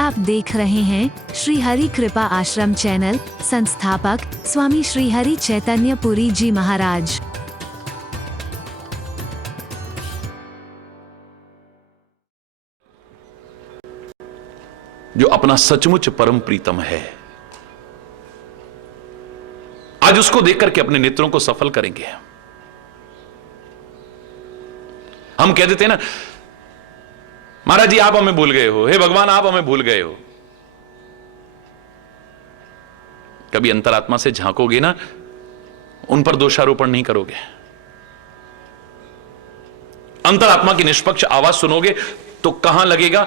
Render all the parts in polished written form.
आप देख रहे हैं श्री हरि कृपा आश्रम चैनल। संस्थापक स्वामी श्री हरि चैतन्य पुरी जी महाराज। जो अपना सचमुच परम प्रीतम है, आज उसको देख करके अपने नेत्रों को सफल करेंगे। हम कह देते हैं ना, महाराज जी आप हमें भूल गए हो, हे भगवान आप हमें भूल गए हो। कभी अंतरात्मा से झांकोगे ना, उन पर दोषारोपण नहीं करोगे। अंतरात्मा की निष्पक्ष आवाज सुनोगे तो कहां लगेगा,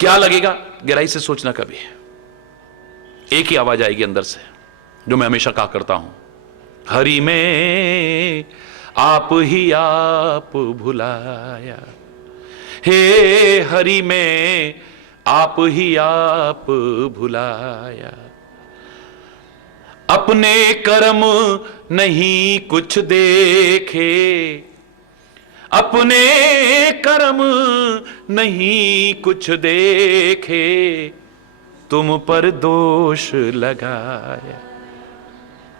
क्या लगेगा, गहराई से सोचना। कभी एक ही आवाज आएगी अंदर से, जो मैं हमेशा कहा करता हूं, हरि में आप ही आप भुलाया, हे हरि में आप ही आप भुलाया। अपने कर्म नहीं कुछ देखे, अपने कर्म नहीं कुछ देखे, तुम पर दोष लगाया,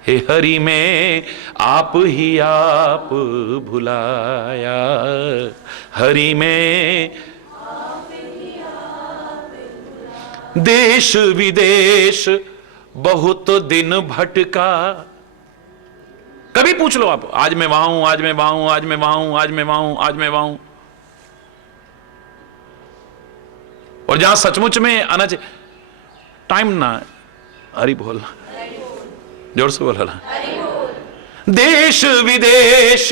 हे हरि में आप ही आप भुलाया, हरि में। देश विदेश बहुत दिन भटका, कभी पूछ लो आप, आज मैं वहां हूं, आज मैं वहां हूं, आज मैं वहां हूं, आज मैं वहां हूं, आज मैं वहां हूं। और जहां सचमुच में आना चाहिए, टाइम ना, हरि बोल, जोर से बोला ना। देश विदेश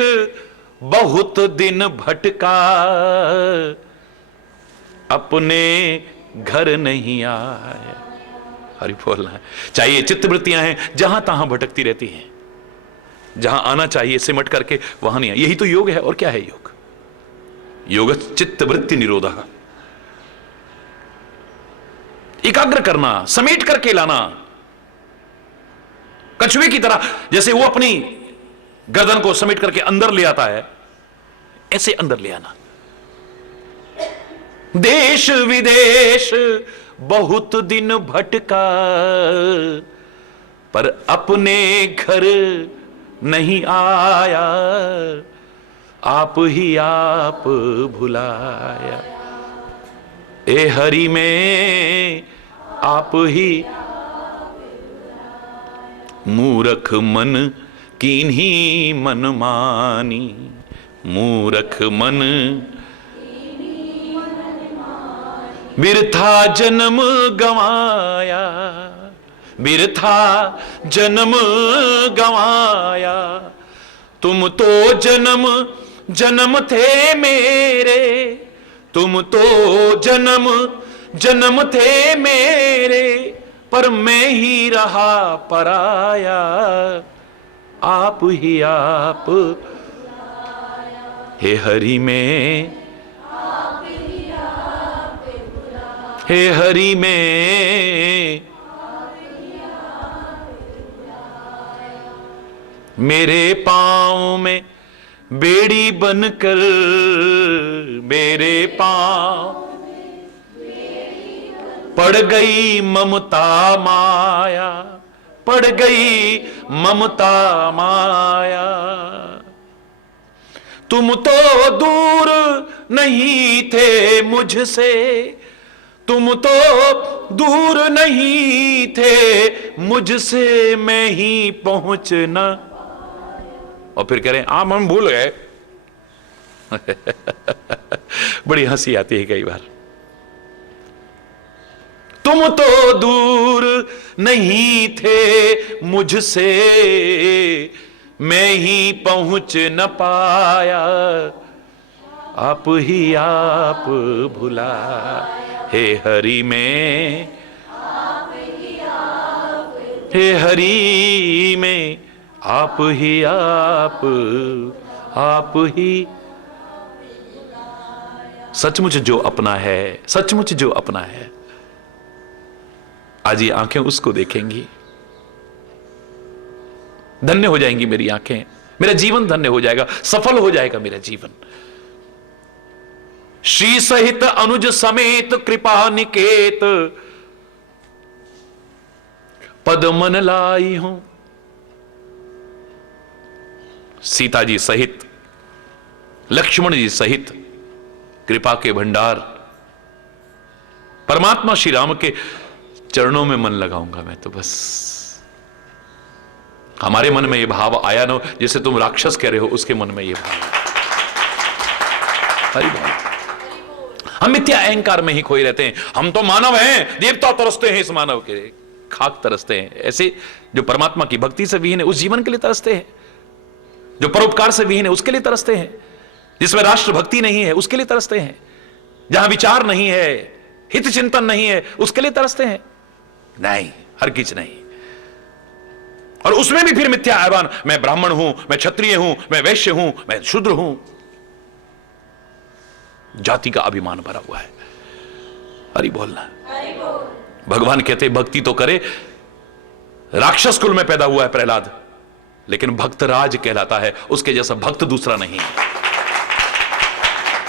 बहुत दिन भटका, अपने घर नहीं आया। हरि बोलना है। चाहिए चित्तवृत्तियां हैं जहां तहां भटकती रहती हैं, जहां आना चाहिए सिमट करके वहां नहीं। यही तो योग है। और क्या है योग? योग चित्तवृत्ति निरोधः, एकाग्र करना, समेट करके लाना। कछुए की तरह जैसे वो अपनी गर्दन को समेट करके अंदर ले आता है, ऐसे अंदर ले आना। देश विदेश बहुत दिन भटका, पर अपने घर नहीं आया, आप ही आप भुलाया, ए हरि में आप ही। मूरख मन कीन्ही मन मानी, मूरख मन बिरथा जन्म गवाया, बिरथा जन्म गवाया। तुम तो जन्म जन्म थे मेरे, तुम तो जन्म जन्म थे मेरे, पर मैं ही रहा पराया, आप ही आप, हे हरि में, हे हरि में। मेरे पांव में बेड़ी बनकर, मेरे पांव पड़ गई ममता माया, पड़ गई ममता माया। तुम तो दूर नहीं थे मुझसे, तुम तो दूर नहीं थे मुझसे, मैं ही पहुंचना। और फिर कह रहे हैं हम भूल गए। बड़ी हंसी आती है कई बार। तुम तो दूर नहीं थे मुझसे, मैं ही पहुंच न पाया, आप ही आप भुला, हे हरि में, हे हरि में आप ही आप ही। सचमुच जो अपना है, सचमुच जो अपना है, आज ये आंखें उसको देखेंगी, धन्य हो जाएंगी मेरी आंखें, मेरा जीवन धन्य हो जाएगा, सफल हो जाएगा मेरा जीवन। श्री सहित अनुज समेत कृपा निकेत पद मन लाई हूं। सीता जी सहित, लक्ष्मण जी सहित कृपा के भंडार परमात्मा श्री राम के चरणों में मन लगाऊंगा मैं। तो बस हमारे मन में यह भाव आया ना, जैसे तुम राक्षस कह रहे हो, उसके मन में यह भाव। हरि बोल। हम मिथ्या अहंकार में ही खोए रहते हैं। हम तो मानव हैं, देवता तरसते हैं इस मानव के, खाक तरसते हैं। ऐसे जो परमात्मा की भक्ति से विहीन है उस जीवन के लिए तरसते हैं, जो परोपकार से विहीन है उसके लिए तरसते हैं, जिसमें राष्ट्र भक्ति नहीं है उसके लिए तरसते हैं, जहां विचार नहीं है, हित चिंतन नहीं है, उसके लिए तरसते हैं। नहीं, हरगिज नहीं। और उसमें भी फिर मिथ्या अभिमान, मैं ब्राह्मण हूं, मैं क्षत्रिय हूं, मैं वैश्य हूं, मैं शूद्र हूं। जाति का अभिमान भरा हुआ है। हरि बोलना। भगवान कहते भक्ति तो करे। राक्षस कुल में पैदा हुआ है प्रहलाद, लेकिन भक्तराज कहलाता है। उसके जैसा भक्त दूसरा नहीं,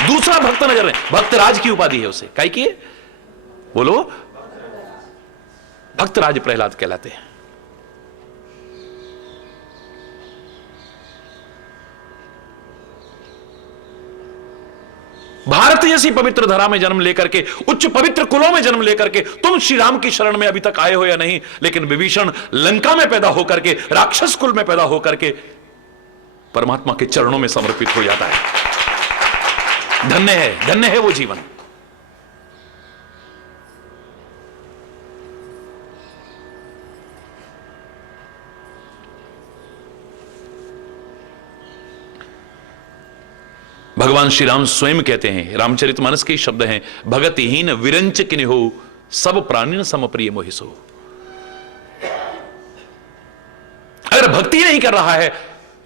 दूसरा भक्त नजर नहीं। भक्तराज की उपाधि है उसे। काहे की? बोलो। भक्तराज प्रहलाद कहलाते हैं। भारत जैसी पवित्र धरा में जन्म लेकर के, उच्च पवित्र कुलों में जन्म लेकर के तुम श्री राम की शरण में अभी तक आए हो या नहीं, लेकिन विभीषण लंका में पैदा होकर के, राक्षस कुल में पैदा होकर के परमात्मा के चरणों में समर्पित हो जाता है। धन्य है वो जीवन। भगवान श्री राम स्वयं कहते हैं, रामचरितमानस के शब्द हैं, भगतिहीन विरंच किन्हि हो, सब प्राणी सम प्रिय मोहिसो। अगर भक्ति नहीं कर रहा है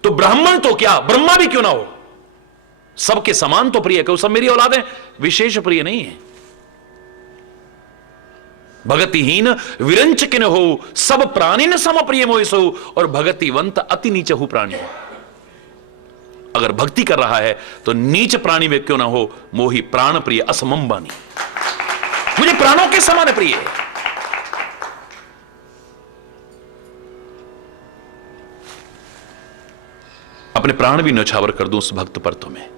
तो ब्राह्मण तो क्या, ब्रह्मा भी क्यों ना हो, सबके समान तो प्रिय। क्यों? सब मेरी औलाद है, विशेष प्रिय नहीं है। भगतिहीन विरंच किन्हि हो, सब प्राणी न सम प्रिय मोहिसो। और भगतिवंत अति नीचहु प्राणी। अगर भक्ति कर रहा है तो नीच प्राणी में क्यों ना हो, मोही प्राण प्रिय असमम बानी, मुझे प्राणों के समान प्रिय है। अपने प्राण भी न्यौछावर कर दूं उस भक्त पर तो मैं।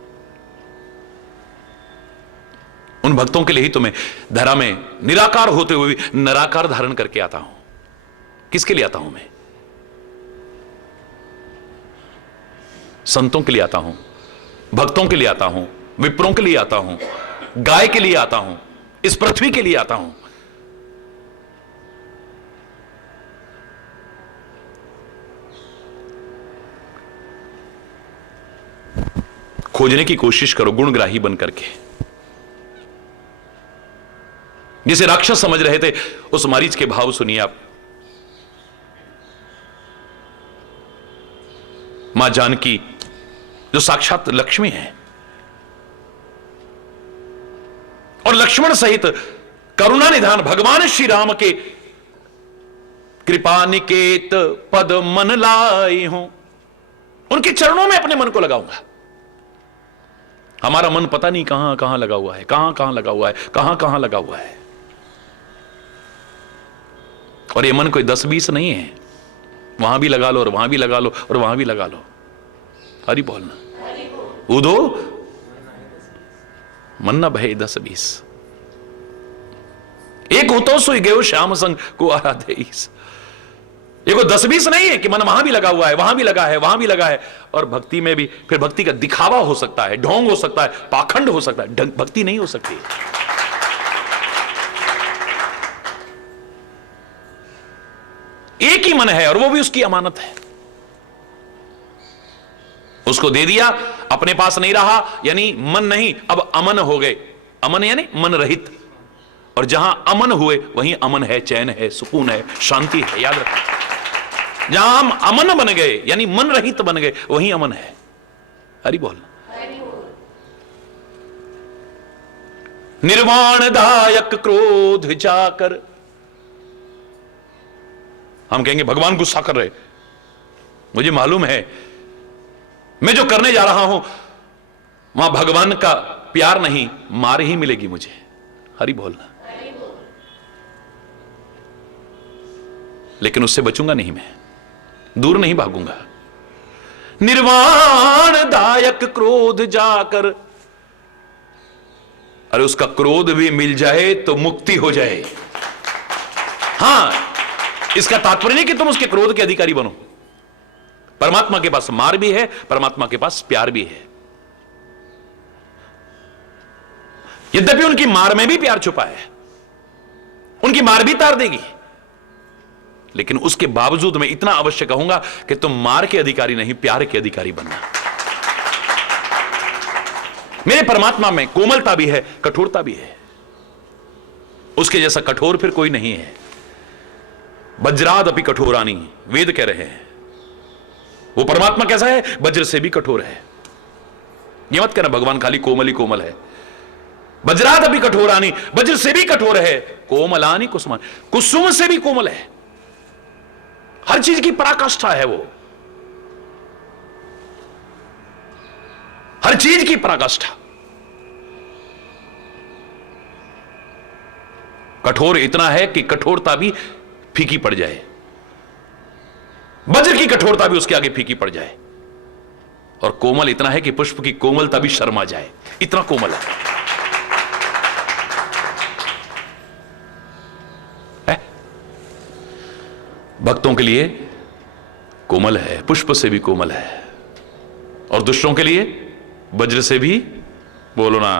उन भक्तों के लिए ही तो मैं धरा में निराकार होते हुए भी निराकार धारण करके आता हूं। किसके लिए आता हूं मैं? संतों के लिए आता हूं, भक्तों के लिए आता हूं, विप्रों के लिए आता हूं, गाय के लिए आता हूं, इस पृथ्वी के लिए आता हूं। खोजने की कोशिश करो गुणग्राही बन करके। जिसे राक्षस समझ रहे थे, उस मारीच के भाव सुनिए आप। मां जानकी जो साक्षात लक्ष्मी है, और लक्ष्मण सहित करुणा निधान भगवान श्री राम के कृपा निकेत पद मन लाई हूं, उनके चरणों में अपने मन को लगाऊंगा। हमारा मन पता नहीं कहां कहां लगा हुआ है, कहां कहां लगा हुआ है, कहां कहां लगा हुआ है। और ये मन कोई 10-20 नहीं है, वहां भी लगा लो और वहां भी लगा लो और वहां भी लगा लो। हरि बोलना। उदो मन न भय 10-20, एक होतो सोई गयो श्याम संग को आराधे। ये कोई 10-20 नहीं है कि मन वहां भी लगा हुआ है, वहां भी लगा है, वहां भी लगा है। और भक्ति में भी फिर भक्ति का दिखावा हो सकता है, ढोंग हो सकता है, पाखंड हो सकता है, भक्ति नहीं हो सकती। एक ही मन है और वो भी उसकी अमानत है। उसको दे दिया, अपने पास नहीं रहा, यानी मन नहीं, अब अमन हो गए। अमन यानी मन रहित। और जहां अमन हुए वहीं अमन है, चैन है, सुकून है, शांति है। याद रखो, जहां हम अमन बन गए यानी मन रहित बन गए, वहीं अमन है। हरि बोल। निर्वाण दायक क्रोध जाकर, हम कहेंगे भगवान गुस्सा कर रहे, मुझे मालूम है मैं जो करने जा रहा हूं वहां भगवान का प्यार नहीं, मार ही मिलेगी मुझे। हरि बोलना। लेकिन उससे बचूंगा नहीं, मैं दूर नहीं भागूंगा। निर्वाण दायक क्रोध जाकर, अरे उसका क्रोध भी मिल जाए तो मुक्ति हो जाए। हां, इसका तात्पर्य नहीं कि तुम उसके क्रोध के अधिकारी बनो। परमात्मा के पास मार भी है, परमात्मा के पास प्यार भी है। यद्यपि उनकी मार में भी प्यार छुपा है, उनकी मार भी तार देगी, लेकिन उसके बावजूद मैं इतना अवश्य कहूंगा कि तुम मार के अधिकारी नहीं, प्यार के अधिकारी बनना। मेरे परमात्मा में कोमलता भी है, कठोरता भी है। उसके जैसा कठोर फिर कोई नहीं है। वज्राद अपि कठोरानी, वेद कह रहे हैं। वो परमात्मा कैसा है? वज्र से भी कठोर है। ये मत कहना भगवान खाली कोमल ही कोमल है। वज्राद अपि कठोरानी, वज्र से भी कठोर है। कोमलानी कुसुम, कुसुम से भी कोमल है। हर चीज की पराकाष्ठा है वो, हर चीज की पराकाष्ठा। कठोर इतना है कि कठोरता भी फीकी पड़ जाए, वज्र की कठोरता भी उसके आगे फीकी पड़ जाए। और कोमल इतना है कि पुष्प की कोमलता भी शर्मा जाए, इतना कोमल है। भक्तों के लिए कोमल है, पुष्प से भी कोमल है। और दुष्टों के लिए वज्र से भी, बोलो ना,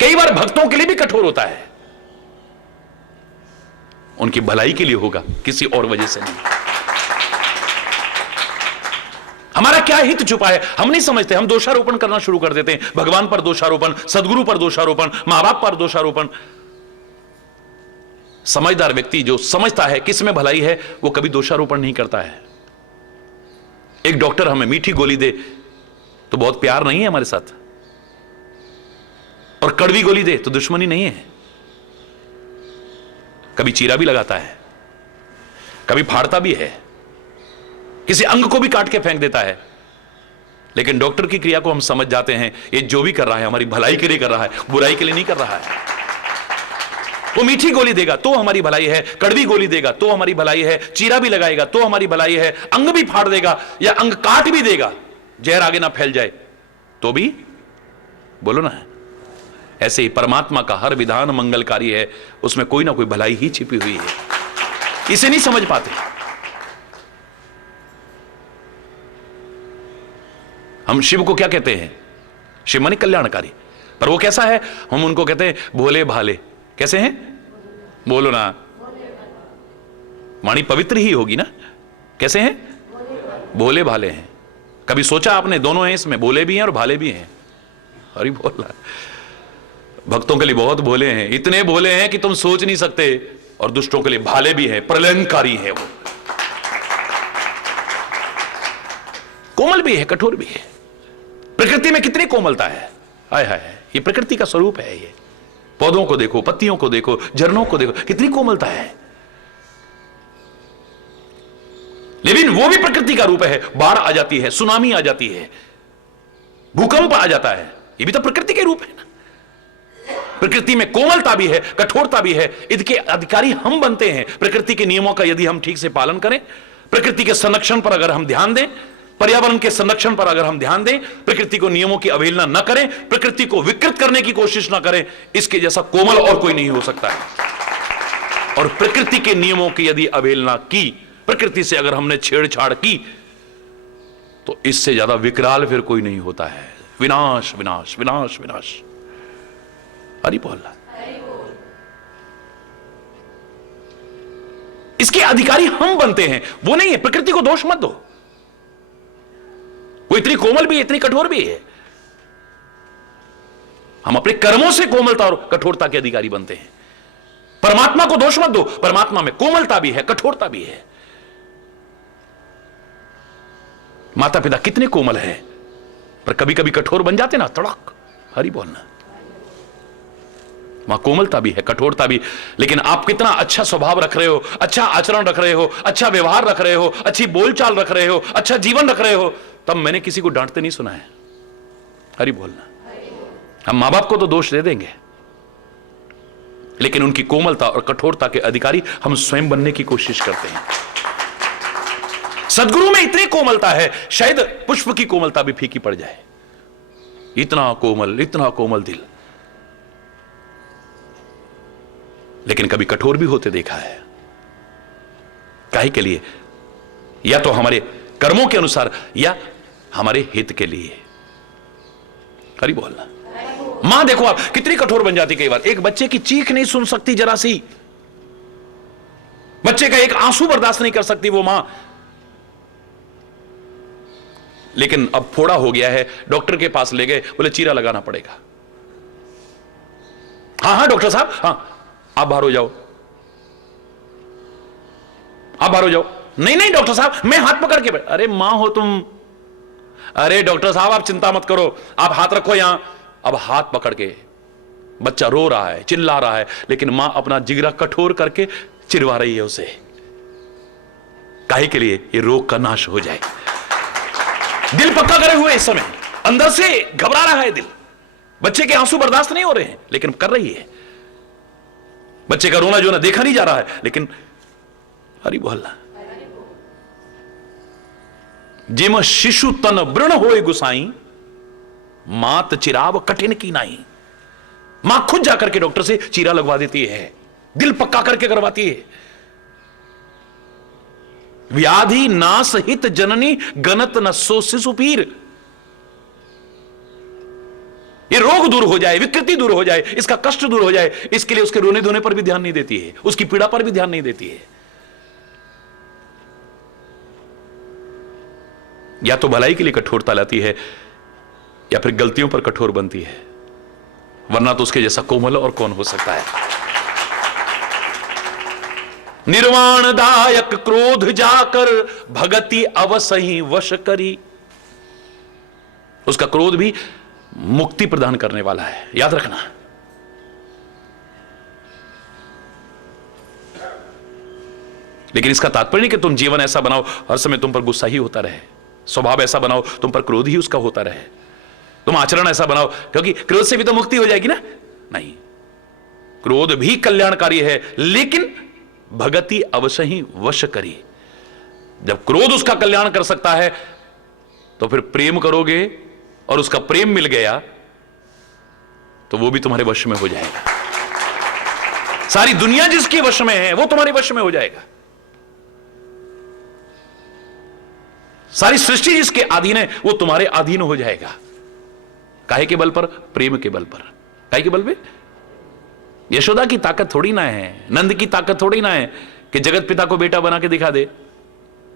कई बार भक्तों के लिए भी कठोर होता है। उनकी भलाई के लिए होगा, किसी और वजह से नहीं। हमारा क्या हित छुपा है हम नहीं समझते। हम दोषारोपण करना शुरू कर देते हैं, भगवान पर दोषारोपण, सदगुरु पर दोषारोपण, मां बाप पर दोषारोपण। समझदार व्यक्ति जो समझता है किस में भलाई है, वो कभी दोषारोपण नहीं करता है। एक डॉक्टर हमें मीठी गोली दे तो बहुत प्यार नहीं है हमारे साथ, और कड़वी गोली दे तो दुश्मनी नहीं है। कभी चीरा भी लगाता है, कभी फाड़ता भी है, किसी अंग को भी काट के फेंक देता है। लेकिन डॉक्टर की क्रिया को हम समझ जाते हैं, ये जो भी कर रहा है हमारी भलाई के लिए कर रहा है, बुराई के लिए नहीं कर रहा है। वो मीठी गोली देगा तो हमारी भलाई है, कड़वी गोली देगा तो हमारी भलाई है, चीरा भी लगाएगा तो हमारी भलाई है, अंग भी फाड़ देगा या अंग काट भी देगा, जहर आगे ना फैल जाए तो भी, बोलो ना। ऐसे ही परमात्मा का हर विधान मंगलकारी है, उसमें कोई ना कोई भलाई ही छिपी हुई है। इसे नहीं समझ पाते हम। शिव को क्या कहते हैं? शिव माने कल्याणकारी, पर वो कैसा है? हम उनको कहते हैं भोले भाले। कैसे हैं? बोलो ना, वाणी पवित्र ही होगी ना। कैसे हैं? भोले भाले हैं। कभी सोचा आपने दोनों हैं इसमें, भोले भी हैं और भाले भी हैं। हरि बोला। भक्तों के लिए बहुत भोले हैं, इतने भोले हैं कि तुम सोच नहीं सकते, और दुष्टों के लिए भाले भी हैं, प्रलयंकारी है वो। कोमल भी है, कठोर भी है। प्रकृति में कितनी कोमलता है, हाय हाय, ये प्रकृति का स्वरूप है। ये पौधों को देखो, पत्तियों को देखो, झरनों को देखो, कितनी कोमलता है। लेकिन वो भी प्रकृति का रूप है। बाढ़ आ जाती है, सुनामी आ जाती है, भूकंप आ जाता है, ये भी तो प्रकृति के रूप है ना। प्रकृति में कोमलता भी है, कठोरता भी है। इसके अधिकारी हम बनते हैं। प्रकृति के नियमों का यदि हम ठीक से पालन करें, प्रकृति के संरक्षण पर अगर हम ध्यान दें, पर्यावरण के संरक्षण पर अगर हम ध्यान दें, प्रकृति को नियमों की अवहेलना न करें, प्रकृति को विकृत करने की कोशिश न करें, इसके जैसा कोमल और कोई नहीं हो सकता है। और प्रकृति के नियमों की यदि अवहेलना की, प्रकृति से अगर हमने छेड़छाड़ की, तो इससे ज्यादा विकराल फिर कोई नहीं होता है। विनाश विनाश विनाश विनाश। हरि बोल। इसके अधिकारी हम बनते हैं, वो नहीं है। प्रकृति को दोष मत दो, वो इतनी कोमल भी है, इतनी कठोर भी है। हम अपने कर्मों से कोमलता और कठोरता के अधिकारी बनते हैं। परमात्मा को दोष मत दो, परमात्मा में कोमलता भी है, कठोरता भी है। माता पिता कितने कोमल हैं, पर कभी कभी कठोर बन जाते ना, तड़क। हरि बोलना। वहां कोमलता भी है, कठोरता भी। लेकिन आप कितना अच्छा स्वभाव रख रहे हो, अच्छा आचरण रख रहे हो, अच्छा व्यवहार रख रहे हो, अच्छी बोलचाल रख रहे हो, अच्छा जीवन रख रहे हो, तब मैंने किसी को डांटते नहीं सुना है। हरि बोलना। हम मां बाप को तो दोष दे देंगे, लेकिन उनकी कोमलता और कठोरता के अधिकारी हम स्वयं बनने की कोशिश करते हैं। सदगुरु में इतनी कोमलता है, शायद पुष्प की कोमलता भी फीकी पड़ जाए। इतना कोमल दिल, लेकिन कभी कठोर भी होते देखा है। काहे के लिए? या तो हमारे कर्मों के अनुसार या हमारे हित के लिए। हरि बोलना। मां देखो आप कितनी कठोर बन जाती कई बार। एक बच्चे की चीख नहीं सुन सकती जरा सी, बच्चे का एक आंसू बर्दाश्त नहीं कर सकती वो मां। लेकिन अब फोड़ा हो गया है, डॉक्टर के पास ले गए, बोले चीरा लगाना पड़ेगा। हाँ डॉक्टर साहब, हाँ आप बाहर हो जाओ, आप बाहर हो जाओ। नहीं डॉक्टर साहब, मैं हाथ पकड़ के अरे मां हो तुम। अरे डॉक्टर साहब आप चिंता मत करो, आप हाथ रखो यहां। अब हाथ पकड़ के बच्चा रो रहा है, चिल्ला रहा है, लेकिन मां अपना जिगरा कठोर करके चिरवा रही है उसे। काहे के लिए? ये रोग का नाश हो जाए। दिल पक्का करे हुए इस समय, अंदर से घबरा रहा है दिल। बच्चे के आंसू बर्दाश्त नहीं हो रहे हैं, लेकिन कर रही है। बच्चे का रोना जो ना देखा नहीं जा रहा है, लेकिन हरि बोलना। जिम शिशु तन वृण होए गुसाई, मात चिराव कठिन की नाई। मां खुद जाकर के डॉक्टर से चीरा लगवा देती है, दिल पक्का करके करवाती है। व्याधि नाश हित जननी, गनत न सो शिशु पीर। ये रोग दूर हो जाए, विकृति दूर हो जाए, इसका कष्ट दूर हो जाए, इसके लिए उसके रोने धोने पर भी ध्यान नहीं देती है, उसकी पीड़ा पर भी ध्यान नहीं देती है। या तो भलाई के लिए कठोरता लाती है, या फिर गलतियों पर कठोर बनती है, वरना तो उसके जैसा कोमल और कौन हो सकता है। निर्वाणदायक क्रोध जाकर, भगति अवसही वश करी। उसका क्रोध भी मुक्ति प्रदान करने वाला है, याद रखना। लेकिन इसका तात्पर्य नहीं कि तुम जीवन ऐसा बनाओ हर समय तुम पर गुस्सा ही होता रहे, स्वभाव ऐसा बनाओ तुम पर क्रोध ही उसका होता रहे, तुम आचरण ऐसा बनाओ, क्योंकि क्रोध से भी तो मुक्ति हो जाएगी ना। नहीं, क्रोध भी कल्याणकारी है, लेकिन भगति अवश्य ही वश करी। जब क्रोध उसका कल्याण कर सकता है, तो फिर प्रेम करोगे और उसका प्रेम मिल गया तो वो भी तुम्हारे वश में हो जाएगा। सारी दुनिया जिसके वश में है वो तुम्हारे वश में हो जाएगा। सारी सृष्टि जिसके अधीन है वो तुम्हारे अधीन हो जाएगा। काहे के बल पर? प्रेम के बल पर। काहे के बल पे? यशोदा की ताकत थोड़ी ना है, नंद की ताकत थोड़ी ना है कि जगत पिता को बेटा बना के दिखा दे,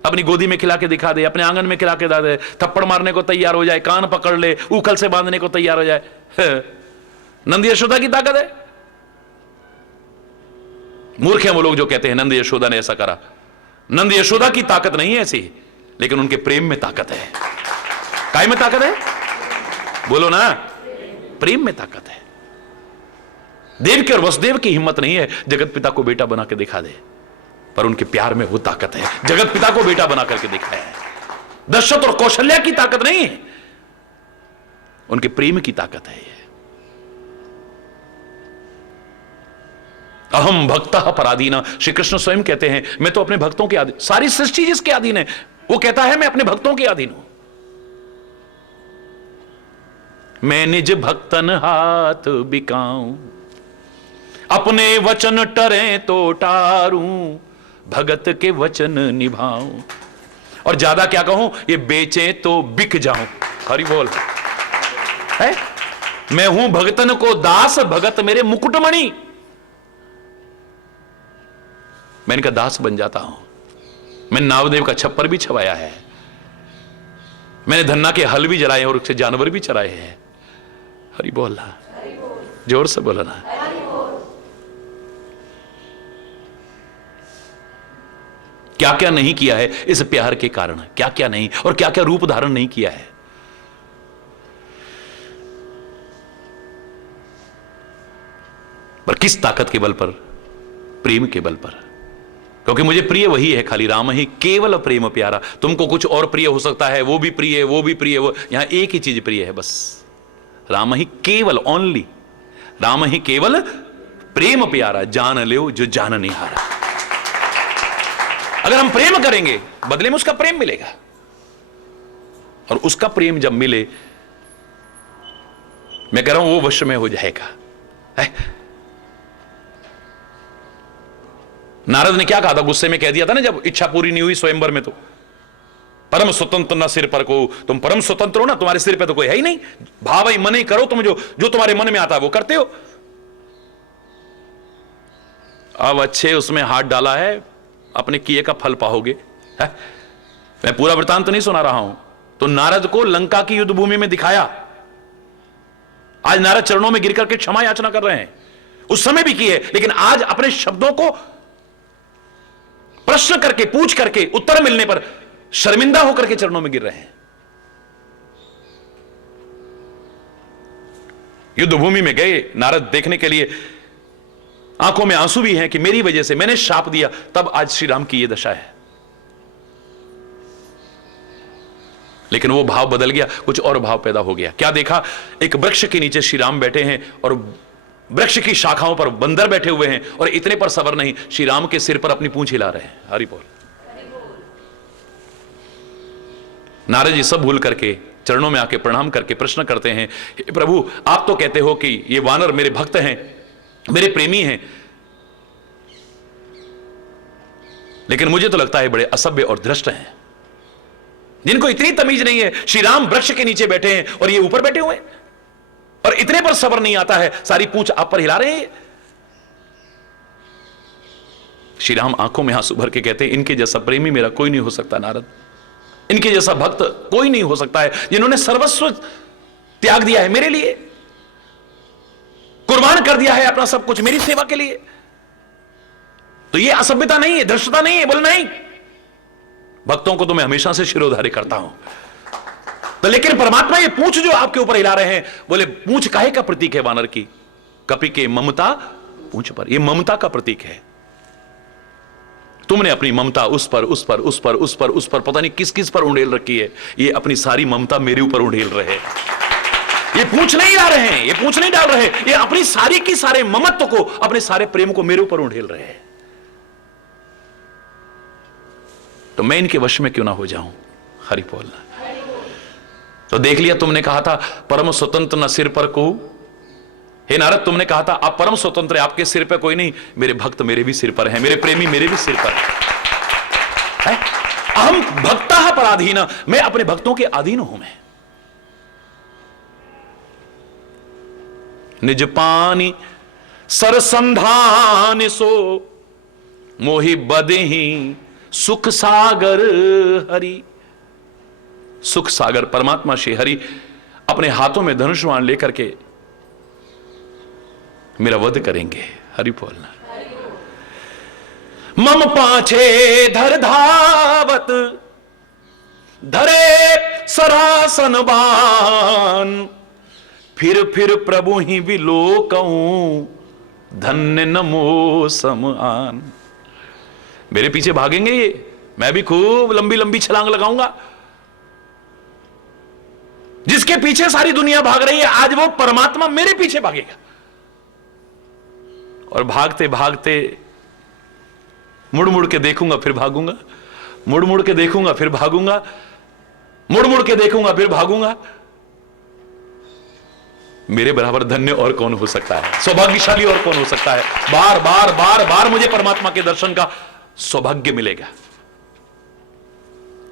अपनी गोदी में खिला के दिखा दे, अपने आंगन में खिला के दे, थप्पड़ मारने को तैयार हो जाए, कान पकड़ ले, उखल से बांधने को तैयार हो जाए। नंद यशोदा की ताकत है? मूर्ख हैं वो लोग जो कहते हैं नंद यशोदा ने ऐसा करा। नंद यशोदा की ताकत नहीं है ऐसी, लेकिन उनके प्रेम में ताकत है। काय में ताकत है? बोलो ना, प्रेम में ताकत है। देवकी और वसुदेव की हिम्मत नहीं है जगत पिता को बेटा बना के दिखा दे, पर उनके प्यार में वो ताकत है, जगत पिता को बेटा बना करके दिखाया है। दशरथ और कौशल्या की ताकत नहीं है, उनके प्रेम की ताकत है। अहम भक्तः पराधीन, श्री कृष्ण स्वयं कहते हैं मैं तो अपने भक्तों के अधीन। सारी सृष्टि जिसके अधीन है वो कहता है मैं अपने भक्तों के अधीन हूं। मैं निज भक्तन हाथ बिकाऊं, अपने वचन टरे तो टारूं, भगत के वचन निभाऊं। और ज्यादा क्या कहूं, ये बेचे तो बिक जाऊं। हरि बोल है। मैं हूं भगतन को दास, भगत मेरे मुकुटमणि। मैं इनका दास बन जाता हूं। मैंने नावदेव का छप्पर भी छवाया है, मैंने धन्ना के हल भी जलाए और उससे जानवर भी चराए हैं। हरि बोल, जोर से बोलना। क्या क्या नहीं किया है इस प्यार के कारण, क्या क्या नहीं, और क्या क्या रूप धारण नहीं किया है। पर किस ताकत के बल पर? प्रेम के बल पर। क्योंकि मुझे प्रिय वही है, खाली राम ही केवल प्रेम प्यारा। तुमको कुछ और प्रिय हो सकता है, वो भी प्रिय है, वो भी प्रिय है, वो यहां एक ही चीज प्रिय है बस, राम ही केवल, ओनली राम ही केवल प्रेम प्यारा, जान लो जो जान नहीं हारा। अगर हम प्रेम करेंगे बदले में उसका प्रेम मिलेगा, और उसका प्रेम जब मिले, मैं कह रहा हूं वो वश में हो जाएगा। नारद ने क्या कहा था, गुस्से में कह दिया था ना जब इच्छा पूरी नहीं हुई स्वयंवर में, तो परम स्वतंत्र न सिर पर को, तुम परम स्वतंत्र हो ना, तुम्हारे सिर पे तो कोई है ही नहीं, भाव ही मन ही करो, तुम जो तुम्हारे मन में आता है वो करते हो। अब अच्छे उसमें हाथ डाला है, अपने किए का फल पाओगे। मैं पूरा वृतांत नहीं सुना रहा हूं। तो नारद को लंका की युद्ध भूमि में दिखाया। आज नारद चरणों में गिर करके क्षमा याचना कर रहे हैं, उस समय भी की है, लेकिन आज अपने शब्दों को प्रश्न करके, पूछ करके, उत्तर मिलने पर शर्मिंदा होकर के चरणों में गिर रहे हैं। युद्ध भूमि में गए नारद देखने के लिए, आंखों में आंसू भी हैं कि मेरी वजह से मैंने शाप दिया, तब आज श्री राम की यह दशा है। लेकिन वो भाव बदल गया, कुछ और भाव पैदा हो गया। क्या देखा, एक वृक्ष के नीचे श्री राम बैठे हैं और वृक्ष की शाखाओं पर बंदर बैठे हुए हैं, और इतने पर सबर नहीं, श्री राम के सिर पर अपनी पूंछ हिला रहे हैं। हरि बोल। नारद जी सब भूल करके चरणों में आके प्रणाम करके प्रश्न करते हैं, प्रभु आप तो कहते हो कि ये वानर मेरे भक्त हैं, मेरे प्रेमी हैं, लेकिन मुझे तो लगता है बड़े असभ्य और धृष्ट हैं, जिनको इतनी तमीज नहीं है। श्री राम वृक्ष के नीचे बैठे हैं और ये ऊपर बैठे हुए हैं, और इतने पर सबर नहीं आता है, सारी पूंछ आप पर हिला रहे हैं। श्री राम आंखों में आंसू भर के कहते हैं, इनके जैसा प्रेमी मेरा कोई नहीं हो सकता नारद, इनके जैसा भक्त कोई नहीं हो सकता है, जिन्होंने सर्वस्व त्याग दिया है मेरे लिए, कुर्बान कर दिया है अपना सब कुछ मेरी सेवा के लिए। तो यह असभ्यता नहीं है, धृष्टता नहीं है, बोल नहीं, भक्तों को तो मैं हमेशा से शिरोधार्य करता हूं। तो लेकिन परमात्मा ये पूंछ जो आपके ऊपर हिला रहे हैं, बोले पूंछ काहे का प्रतीक है वानर की? कपि के ममता पूंछ पर, ये ममता का प्रतीक है। तुमने अपनी ममता उस पर उस पर उस पर उस पर उस पर पता नहीं किस किस पर उंडेल रखी है, ये अपनी सारी ममता मेरे ऊपर उंडेल रहे। ये पूंछ नहीं ला रहे हैं, ये पूंछ नहीं डाल रहे, ये अपनी सारी की सारे ममत्व को, अपने सारे प्रेम को मेरे ऊपर उंडेल रहे हैं। तो मैं इनके वश में क्यों ना हो जाऊं? हरि बोल। तो देख लिया, तुमने कहा था परम स्वतंत्र न सिर पर को। हे नारद, तुमने कहा था आप परम स्वतंत्र है, आपके सिर पे कोई नहीं, मेरे भक्त मेरे भी सिर पर हैं, मेरे प्रेमी मेरे भी सिर पर है। अहम भक्ता पराधीन, मैं अपने भक्तों के अधीन हूं। मैं निज पानी सरसंधान सो, मोहि बदहि सुख सागर हरि। सुख सागर परमात्मा श्री हरि अपने हाथों में धनुष बाण लेकर के मेरा वध करेंगे। हरि बोलना। मम पाछे धर धावत, धरे सरासन बान, फिर प्रभु ही विलोकऊं, धन्य नमो समान। मेरे पीछे भागेंगे ये, मैं भी खूब लंबी लंबी छलांग लगाऊंगा। जिसके पीछे सारी दुनिया भाग रही है, आज वो परमात्मा मेरे पीछे भागेगा। और भागते भागते मुड़ मुड़ के देखूंगा फिर भागूंगा, मुड़ मुड़ के देखूंगा फिर भागूंगा, मुड़ मुड़ के देखूंगा फिर भागूंगा। मेरे बराबर धन्य और कौन हो सकता है, सौभाग्यशाली और कौन हो सकता है? बार बार बार बार मुझे परमात्मा के दर्शन का सौभाग्य मिलेगा।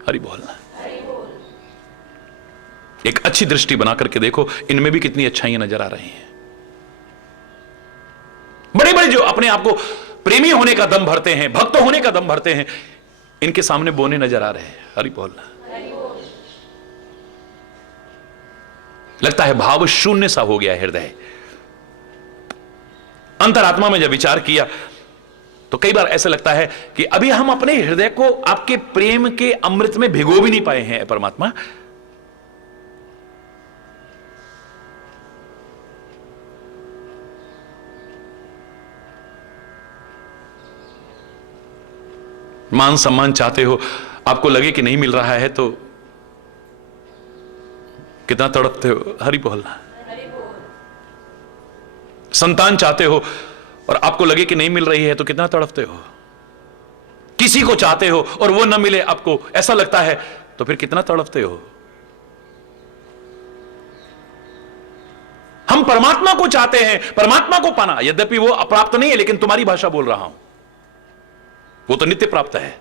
हरि बोलना। एक अच्छी दृष्टि बना करके देखो, इनमें भी कितनी अच्छाइयां नजर आ रही हैं। बड़े बड़े जो अपने आप को प्रेमी होने का दम भरते हैं, भक्त होने का दम भरते हैं, इनके सामने बोने नजर आ रहे हैं। हरि बोलना। लगता है भाव शून्य सा हो गया हृदय। अंतरात्मा में जब विचार किया तो कई बार ऐसा लगता है कि अभी हम अपने हृदय को आपके प्रेम के अमृत में भिगो भी नहीं पाए हैं। परमात्मा, मान सम्मान चाहते हो, आपको लगे कि नहीं मिल रहा है तो कितना तड़पते हो। हरि बोलना। संतान चाहते हो और आपको लगे कि नहीं मिल रही है तो कितना तड़पते हो। किसी को चाहते हो और वो न मिले, आपको ऐसा लगता है तो फिर कितना तड़पते हो। हम परमात्मा को चाहते हैं, परमात्मा को पाना, यद्यपि वो अप्राप्त नहीं है, लेकिन तुम्हारी भाषा बोल रहा हूं, वो तो नित्य प्राप्त है।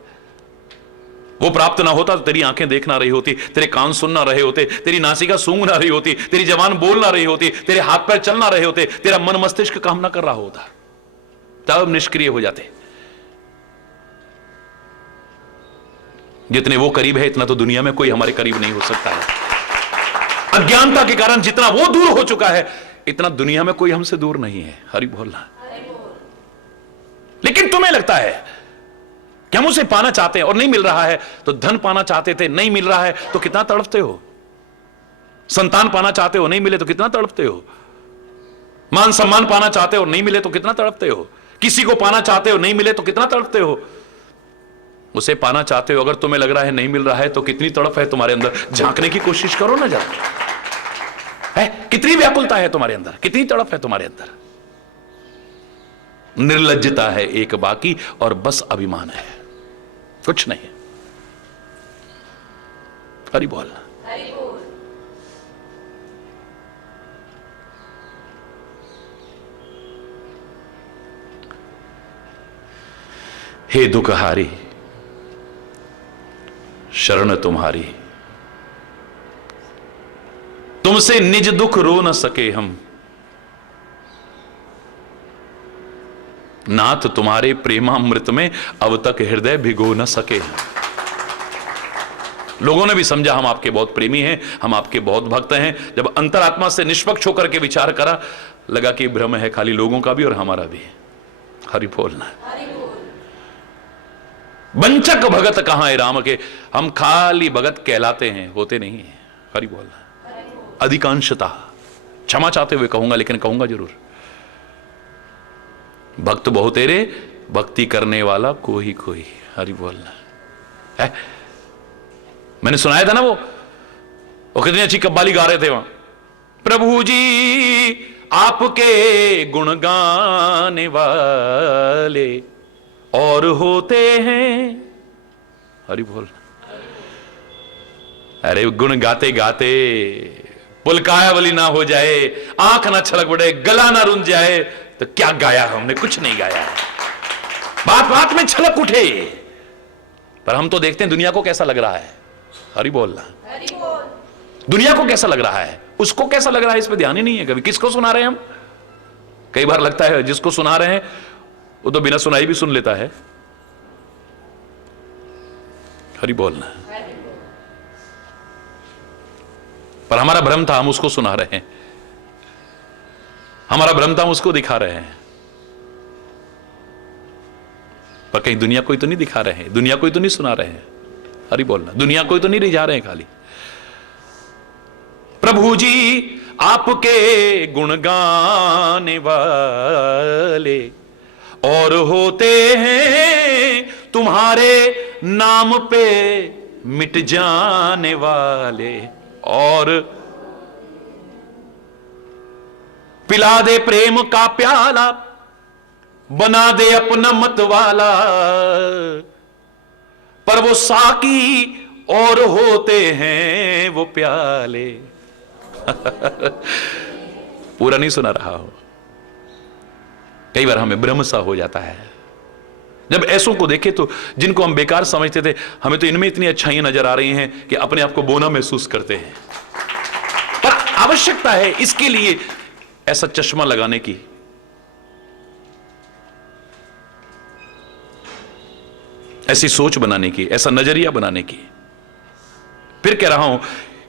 वो प्राप्त ना होता तो तेरी आंखें देख ना रही होती, तेरे कान सुन ना रहे होते, तेरी नासिका सूंघ ना रही होती, तेरी जबान बोल ना रही होती, तेरे हाथ पैर चल ना रहे होते, तेरा मन मस्तिष्क काम ना कर रहा होता, तब निष्क्रिय हो जाते। जितने वो करीब है, इतना तो दुनिया में कोई हमारे करीब नहीं हो सकता है। अज्ञानता के कारण जितना वो दूर हो चुका है, इतना दुनिया में कोई हमसे दूर नहीं है। हरि बोलना। लेकिन तुम्हें लगता है कि हम उसे पाना चाहते हैं और नहीं मिल रहा है, तो धन पाना चाहते थे, नहीं मिल रहा है तो कितना तड़पते हो। संतान पाना चाहते हो, नहीं मिले तो कितना तड़पते हो। मान सम्मान पाना चाहते हो, नहीं मिले तो कितना तड़पते हो। किसी को पाना चाहते हो, नहीं मिले तो कितना तड़पते हो। उसे पाना चाहते हो, अगर तुम्हें लग रहा है नहीं मिल रहा है तो कितनी तड़प है तुम्हारे अंदर, झांकने की कोशिश करो ना जरा, है कितनी व्याकुलता है तुम्हारे अंदर, कितनी तड़प है तुम्हारे अंदर। निर्लज्जता है एक बाकी, और बस अभिमान है, कुछ नहीं। हरि बोल। हे दुखहारी, शरण तुम्हारी, तुमसे निज दुख रो न सके हम, नाथ तुम्हारे प्रेमामृत में अब तक हृदय भिगो न सके हम। लोगों ने भी समझा हम आपके बहुत प्रेमी हैं, हम आपके बहुत भक्त हैं। जब अंतरात्मा से निष्पक्ष होकर के विचार करा, लगा कि भ्रम है खाली लोगों का भी और हमारा भी। हरि बोलना। वंचक भगत कहां है राम के, हम खाली भगत कहलाते हैं, होते नहीं है। हरि बोलना। अधिकांशतः, क्षमा चाहते हुए कहूंगा, लेकिन कहूंगा जरूर, भक्त बहु तेरे, भक्ति करने वाला कोई कोई। हरि बोलना है। मैंने सुनाया था ना, वो कितनी अच्छी कव्वाली गा रहे थे वहां। प्रभु जी आपके गुण गाने वाले और होते हैं। हरि बोल। अरे गुण गाते गाते पुलकायावली ना हो जाए, आंख ना छलक पड़े, गला ना रुंध जाए तो क्या गाया हमने, कुछ नहीं गाया। बात बात में छलक उठे, पर हम तो देखते हैं दुनिया को कैसा लग रहा है। हरि बोलना। दुनिया को कैसा लग रहा है, उसको कैसा लग रहा है, इस पे ध्यान ही नहीं है कभी। किसको सुना रहे हैं हम? कई बार लगता है जिसको सुना रहे हैं वो तो बिना सुनाई भी सुन लेता है। हरि बोलना। पर हमारा भ्रम था हम उसको सुना रहे हैं, हमारा भ्रम था हम उसको दिखा रहे हैं, पर कहीं दुनिया कोई तो नहीं दिखा रहे हैं, दुनिया कोई तो नहीं सुना रहे हैं। हरि बोलना। दुनिया कोई तो नहीं रिझा रहे हैं खाली। प्रभु जी आपके गुण गाने वाले और होते हैं तुम्हारे नाम पे मिट जाने वाले, और पिला दे प्रेम का प्याला, बना दे अपना मत वाला, पर वो साकी और होते हैं वो प्याले। पूरा नहीं सुना रहा हो। कई बार हमें भ्रम सा हो जाता है जब ऐसों को देखे, तो जिनको हम बेकार समझते थे, हमें तो इनमें इतनी अच्छाइयां नजर आ रही हैं कि अपने आप को बोना महसूस करते हैं। पर आवश्यकता है इसके लिए ऐसा चश्मा लगाने की, ऐसी सोच बनाने की, ऐसा नजरिया बनाने की। फिर कह रहा हूं,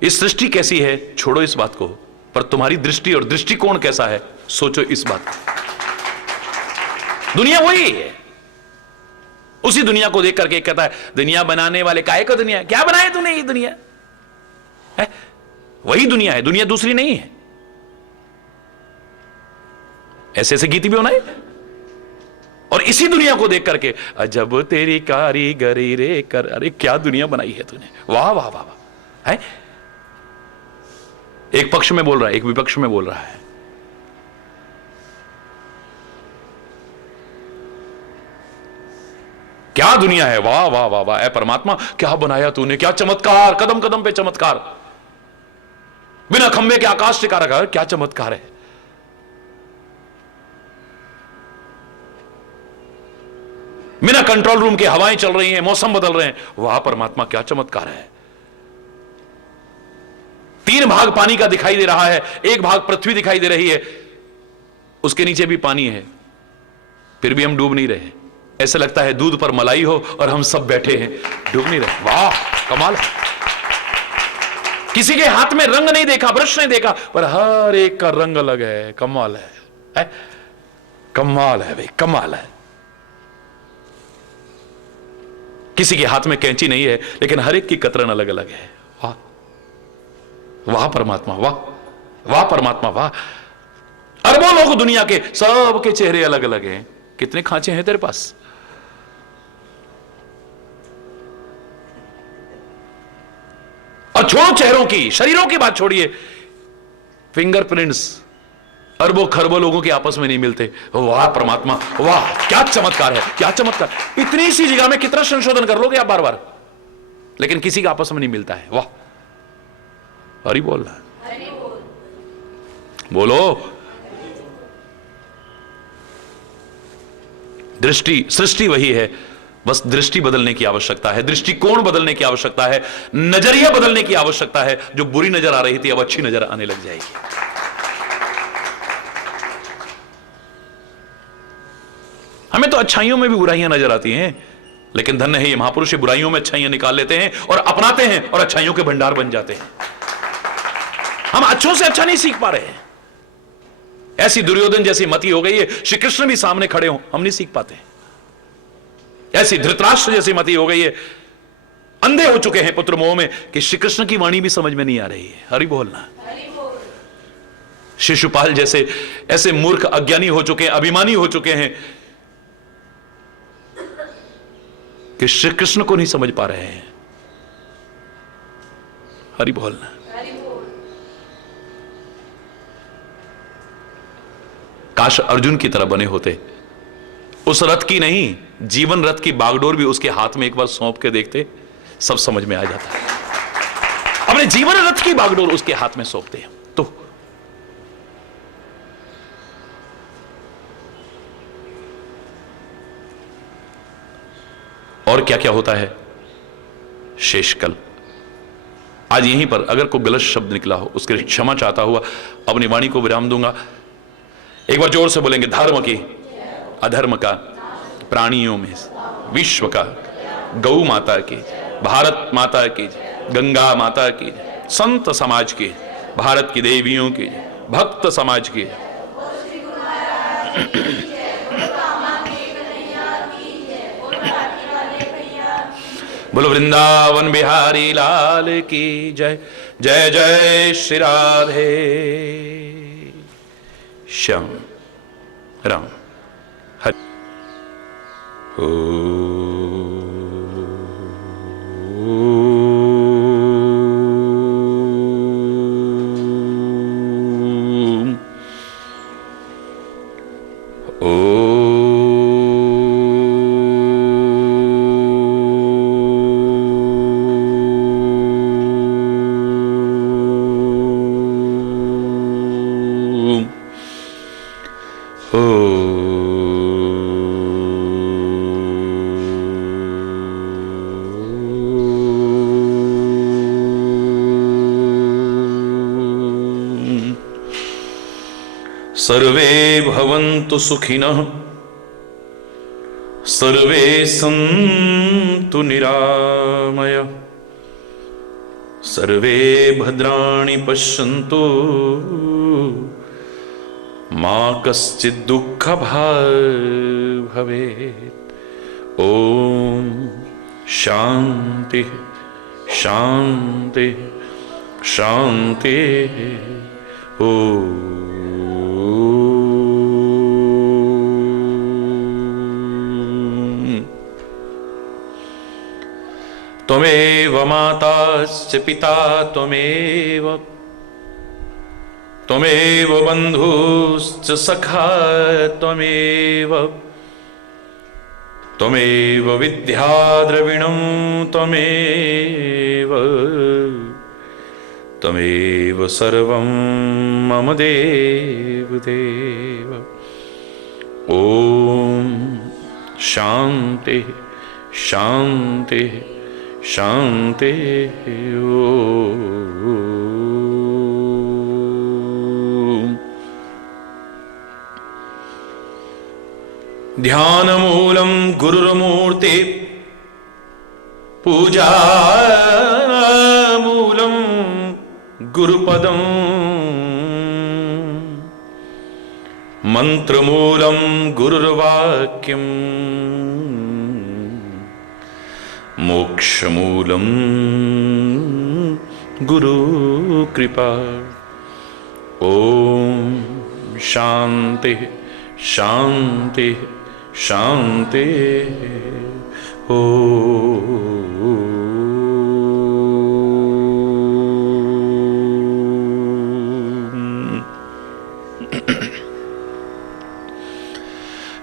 इस सृष्टि कैसी है छोड़ो इस बात को, पर तुम्हारी दृष्टि और दृष्टिकोण कैसा है सोचो इस बात को। दुनिया वही है, उसी दुनिया को देख करके कहता है दुनिया बनाने वाले काहे को दुनिया, क्या बनाए तूने ये दुनिया है? वही दुनिया है, दुनिया दूसरी नहीं है। ऐसे ऐसे गीत भी बनाए, और इसी दुनिया को देख करके अजब तेरी कारीगरी रे कर, अरे क्या दुनिया बनाई है तूने, वाह वाह वाह वाह है। एक पक्ष में बोल रहा है, एक विपक्ष में बोल रहा है। क्या दुनिया है, वाह वाह वाह वाह, ऐ परमात्मा क्या बनाया तूने, क्या चमत्कार, कदम कदम पे चमत्कार, बिना खंबे के आकाश टिका रखा, क्या चमत्कार है। बिना कंट्रोल रूम के हवाएं चल रही हैं, मौसम बदल रहे हैं, वाह परमात्मा क्या चमत्कार है। 3 भाग पानी का दिखाई दे रहा है, 1 भाग पृथ्वी दिखाई दे रही है, उसके नीचे भी पानी है, फिर भी हम डूब नहीं रहे। ऐसा लगता है दूध पर मलाई हो और हम सब बैठे हैं, डूब नहीं रहे। वाह कमाल है। किसी के हाथ में रंग नहीं देखा, ब्रश नहीं देखा, पर हर एक का रंग अलग है। कमाल है, कमाल है भाई, कमाल है। किसी के हाथ में कैंची नहीं है, लेकिन हर एक की कतरन अलग अलग है। वाह वाह परमात्मा, वाह वाह परमात्मा, वाह। अरबों लोग दुनिया के, सबके चेहरे अलग अलग हैं। कितने खांचे हैं तेरे पास? और छोड़ो चेहरों की, शरीरों की बात छोड़िए, फिंगरप्रिंट्स अरबों खरबों लोगों के आपस में नहीं मिलते। वाह परमात्मा, वाह क्या चमत्कार है, क्या चमत्कार। इतनी सी जगह में कितना संशोधन कर लोगे आप बार बार, लेकिन किसी का आपस में नहीं मिलता है। वाह, हरि बोल रहा है, बोलो। दृष्टि, सृष्टि वही है, बस दृष्टि बदलने की आवश्यकता है, दृष्टिकोण बदलने की आवश्यकता है, नजरिया बदलने की आवश्यकता है। जो बुरी नजर आ रही थी अब अच्छी नजर आने लग जाएगी। हमें तो अच्छाइयों में भी बुराइयां नजर आती हैं, लेकिन धन्य है ये महापुरुष, बुराइयों में अच्छाइयां निकाल लेते हैं और अपनाते हैं और अच्छाइयों के भंडार बन जाते हैं। हम अच्छों से अच्छा नहीं सीख पा रहे हैं। ऐसी दुर्योधन जैसी मति हो गई है, श्री कृष्ण भी सामने खड़े हो, हम नहीं सीख पाते। ऐसी धृतराष्ट्र जैसी मति हो गई है, अंधे हो चुके हैं पुत्र मोह में, कि श्री कृष्ण की वाणी भी समझ में नहीं आ रही है। हरि बोलना। शिशुपाल जैसे ऐसे मूर्ख अज्ञानी हो चुके हैं, अभिमानी हो चुके हैं कि श्री कृष्ण को नहीं समझ पा रहे हैं। हरि बोलना। काश अर्जुन की तरह बने होते, उस रथ की नहीं, जीवन रथ की बागडोर भी उसके हाथ में एक बार सौंप के देखते, सब समझ में आ जाता है। अपने जीवन रथ की बागडोर उसके हाथ में सौंपते हैं तो और क्या क्या होता है। शेषकल, आज यहीं पर अगर कोई गलत शब्द निकला हो उसके लिए क्षमा चाहता हुआ अपनी वाणी को विराम दूंगा। एक बार जोर से बोलेंगे, धर्म की, अधर्म का, प्राणियों में, विश्व का, गौ माता की, भारत माता की, गंगा माता की, संत समाज की, भारत की देवियों की, भक्त समाज की, बोलो वृंदावन बिहारी लाल की जय। जय जय श्री राधे श्याम राम हरि। सर्वे भवन्तु सुखिनः, सर्वे सन्तु निरामयाः, सर्वे भद्राणि पश्यन्तु, मा कश्चित् दुःखभाग् भवेत्। ओम शांति शांति शांति। ओम त्वमेव माताश्च पिता त्वमेव, त्वमेव बन्धुश्च सखा त्वमेव, त्वमेव विद्या द्रविणं त्वमेव सर्वं मम देव देव। ओम शांति शांति शांति। ओम ध्यानमूलं गुरुर्मूर्ति पूजामूलं गुरुपदं मंत्रमूलं गुरुर्वाक्यं मोक्षमूलं गुरुकृपा। ओम शांति शांति शांति।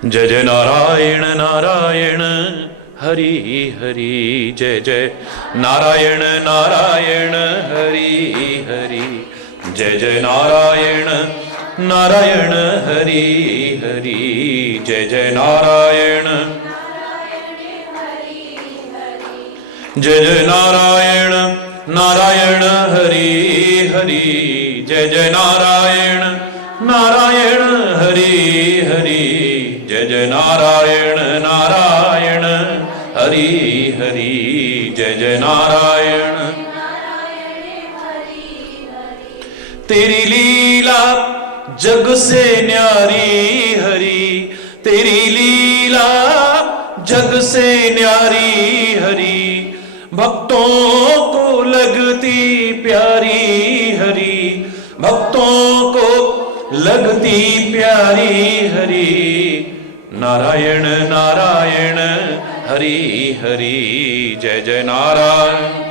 जय जय नारायण नारायण हरि हरि। जय जय नारायण नारायण हरि हरि। जय जय नारायण नारायण हरि हरि। जय जय नारायण जय जय नारायण नारायण हरि हरि। जय जय नारायण नारायण हरि हरि। जय जय नारायण नारायण हरि हरि। जय जय नारायण। तेरी लीला जग से न्यारी हरि। तेरी लीला जग से न्यारी हरि। भक्तों को लगती प्यारी हरि। भक्तों को लगती प्यारी हरि। नारायण नारायण हरि हरि। जय जय नारायण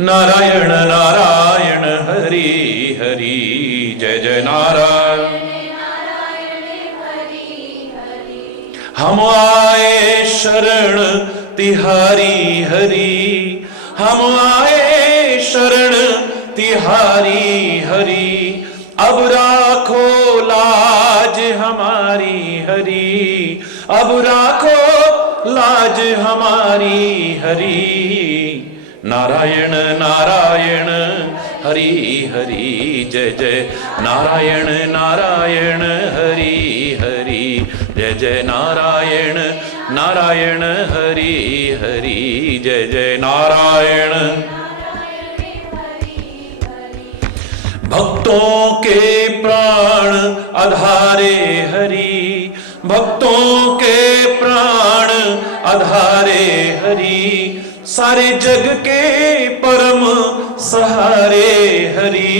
नारायण नारायण हरि हरि। जय जय नारायण। हम आए शरण तिहारी हरि। हम आए शरण तिहारी हरि। अब राखो लाज हमारी हरि। अब राखो लाज हमारी हरि। नारायण नारायण हरि हरि। जय जय नारायण नारायण हरि हरि। जय जय नारायण नारायण हरि हरि। जय जय नारायण। भक्तों के प्राण आधारे हरि। भक्तों के प्राण आधारे हरि। सारे जग के परम सहारे हरि।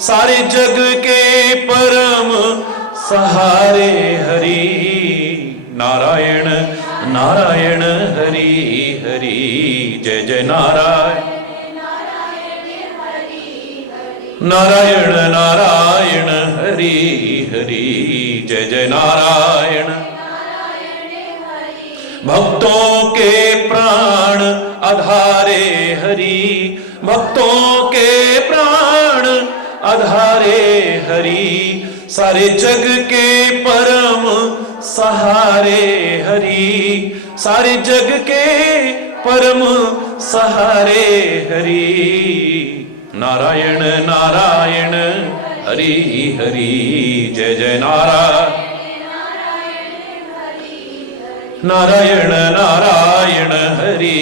सारे जग के परम सहारे हरि। नारायण नारायण हरि हरि। जय जय नारायण नारायण नारायण हरि हरि। जय जय नारायण। भक्तों के प्राण आधारे हरि। भक्तों के प्राण आधारे हरि। सारे जग के परम सहारे हरि। सारे जग के परम सहारे हरि। नारायण नारायण हरि हरि। जय जय नारायण नारायण नारायण हरि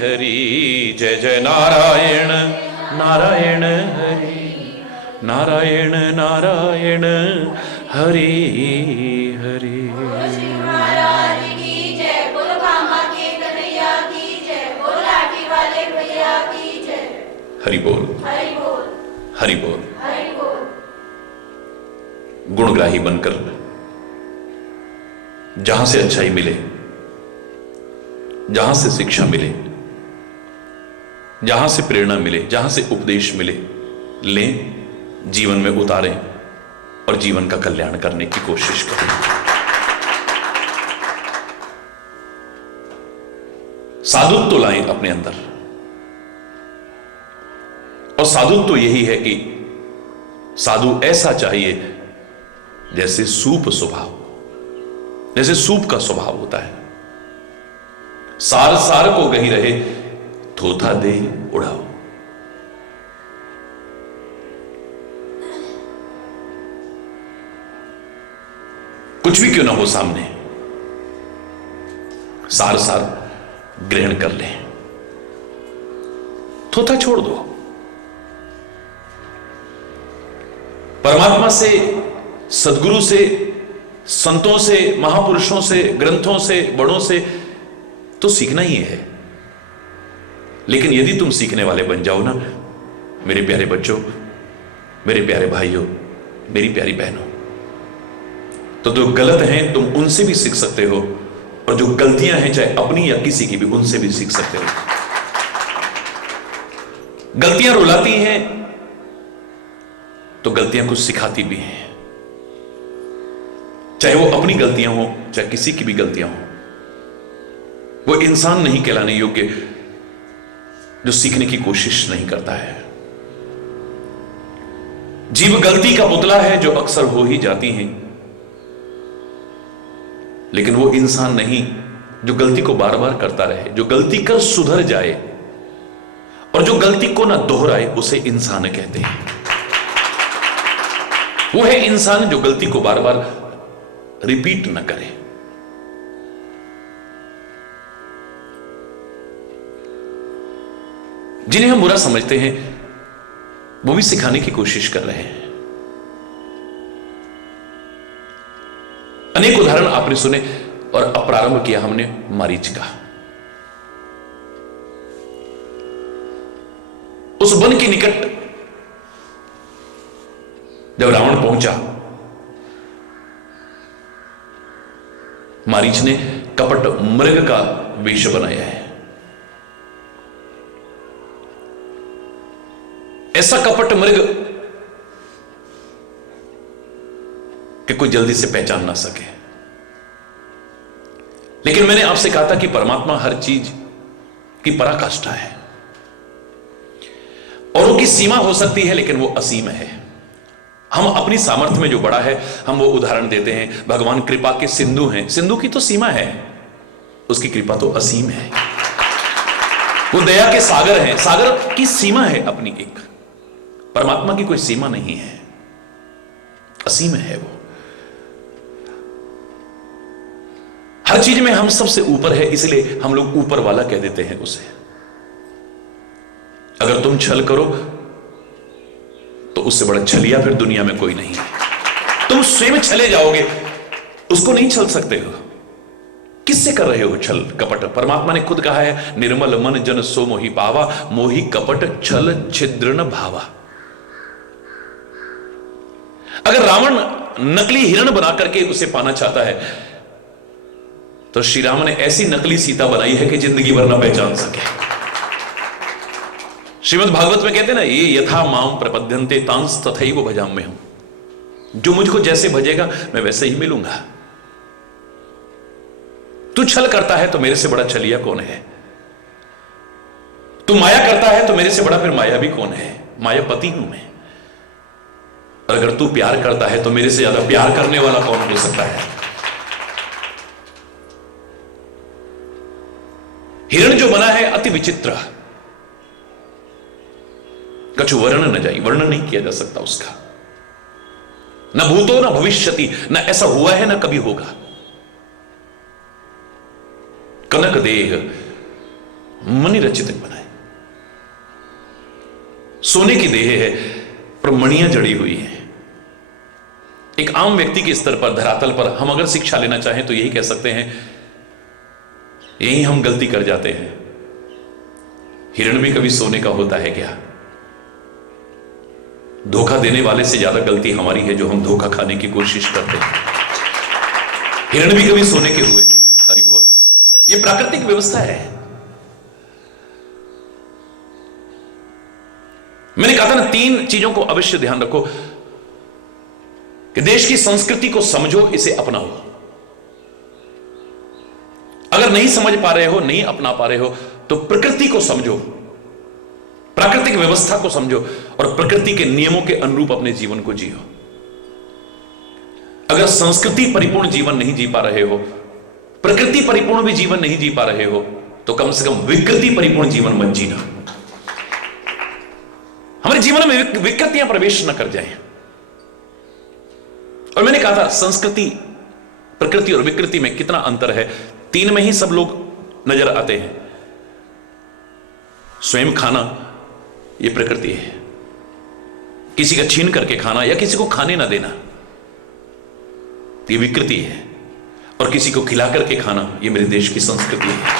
हरि। जय जय नारायण नारायण हरि नारायण नारायण हरि हरि। हरि बोल हरि बोल। गुणग्राही बनकर जहां से अच्छाई मिले, जहां से शिक्षा मिले, जहां से प्रेरणा मिले, जहां से उपदेश मिले, लें, जीवन में उतारें और जीवन का कल्याण करने की कोशिश करें। साधुत्व लाएं अपने अंदर। और साधुत्व यही है कि साधु ऐसा चाहिए जैसे सूप स्वभाव, जैसे सूप का स्वभाव होता है। सार सार को गही रहे, थोथा दे उड़ाओ। कुछ भी क्यों ना हो सामने, सार सार ग्रहण कर ले, थोथा छोड़ दो। परमात्मा से, सदगुरु से, संतों से, महापुरुषों से, ग्रंथों से, बड़ों से तो सीखना ही है। लेकिन यदि तुम सीखने वाले बन जाओ ना, मेरे प्यारे बच्चों, मेरे प्यारे भाइयों, मेरी प्यारी बहनों, तो जो गलत हैं तुम उनसे भी सीख सकते हो, और जो गलतियां हैं चाहे अपनी या किसी की भी, उनसे भी सीख सकते हो। गलतियां रुलाती हैं तो गलतियां कुछ सिखाती भी हैं, चाहे वो अपनी गलतियां हो चाहे किसी की भी गलतियां हो। वो इंसान नहीं कहलाने योग्य जो सीखने की कोशिश नहीं करता है। जीव गलती का पुतला है जो अक्सर हो ही जाती हैं, लेकिन वो इंसान नहीं जो गलती को बार बार करता रहे, जो गलती कर सुधर जाए और जो गलती को ना दोहराए, उसे इंसान कहते हैं। वो है इंसान जो गलती को बार बार रिपीट न करे। जिन्हें हम बुरा समझते हैं वो भी सिखाने की कोशिश कर रहे हैं। अनेक उदाहरण आपने सुने, और अब प्रारंभ किया हमने मारीच का। उस वन के निकट जब रावण पहुंचा, मारीच ने कपट मृग का वेश बनाया है। ऐसा कपट मृग कि कोई जल्दी से पहचान ना सके। लेकिन मैंने आपसे कहा था कि परमात्मा हर चीज की पराकाष्ठा है, और उनकी सीमा हो सकती है लेकिन वो असीम है। हम अपनी सामर्थ्य में जो बड़ा है हम वो उदाहरण देते हैं। भगवान कृपा के सिंधु हैं, सिंधु की तो सीमा है, उसकी कृपा तो असीम है। वो दया के सागर हैं, सागर की सीमा है अपनी एक। परमात्मा की कोई सीमा नहीं है, असीम है वो। हर चीज में हम सबसे ऊपर है, इसलिए हम लोग ऊपर वाला कह देते हैं उसे। अगर तुम छल करो तो उससे बड़ा छलिया फिर दुनिया में कोई नहीं है। तुम स्वयं छले जाओगे, उसको नहीं छल सकते हो। किससे कर रहे हो छल कपट? परमात्मा ने खुद कहा है, निर्मल मन जन सो मोहि पावा, मोहि कपट छल छिद्र न भावा। अगर रावण नकली हिरण बना करके उसे पाना चाहता है तो श्री राम ने ऐसी नकली सीता बनाई है कि जिंदगी भर ना पहचान सके। श्रीमद् भागवत में कहते हैं ना, ये यथा माम प्रपद्यन्ते तांस तथैव भजाम्यहम्। जो मुझको जैसे भजेगा मैं वैसे ही मिलूंगा। तू छल करता है तो मेरे से बड़ा छलिया कौन है? तू माया करता है तो मेरे से बड़ा फिर माया भी कौन है? मायापति हूं मैं। और अगर तू प्यार करता है तो मेरे से ज्यादा प्यार करने वाला कौन हो सकता है? हिरण जो बना है अति विचित्र, कछु वर्ण न जाई, वर्णन नहीं किया जा सकता उसका। न भूतो न भविष्यति, न ऐसा हुआ है न कभी होगा। कनक देह मणि रचित बनाए, सोने की देह है पर मणियां जड़ी हुई है। एक आम व्यक्ति के स्तर पर, धरातल पर हम अगर शिक्षा लेना चाहें तो यही कह सकते हैं, यही हम गलती कर जाते हैं। हिरण भी कभी सोने का होता है क्या? धोखा देने वाले से ज्यादा गलती हमारी है जो हम धोखा खाने की कोशिश करते हैं। हिरण भी कभी सोने के हुए? हरि बोल। ये प्राकृतिक व्यवस्था है। मैंने कहा था ना, 3 चीजों को अवश्य ध्यान रखो कि देश की संस्कृति को समझो, इसे अपनाओ। अगर नहीं समझ पा रहे हो, नहीं अपना पा रहे हो, तो प्रकृति को समझो, प्राकृतिक व्यवस्था को समझो और प्रकृति के नियमों के अनुरूप अपने जीवन को जियो। अगर संस्कृति परिपूर्ण जीवन नहीं जी पा रहे हो, प्रकृति परिपूर्ण भी जीवन नहीं जी पा रहे हो, तो कम से कम विकृति परिपूर्ण जीवन मत जीना। हमारे जीवन में विकृतियां प्रवेश न कर जाएं। और मैंने कहा था संस्कृति, प्रकृति और विकृति में कितना अंतर है। तीन में ही सब लोग नजर आते हैं। स्वयं खाना यह प्रकृति है, किसी का छीन करके खाना या किसी को खाने ना देना ये विकृति है, और किसी को खिला करके खाना ये मेरे देश की संस्कृति है।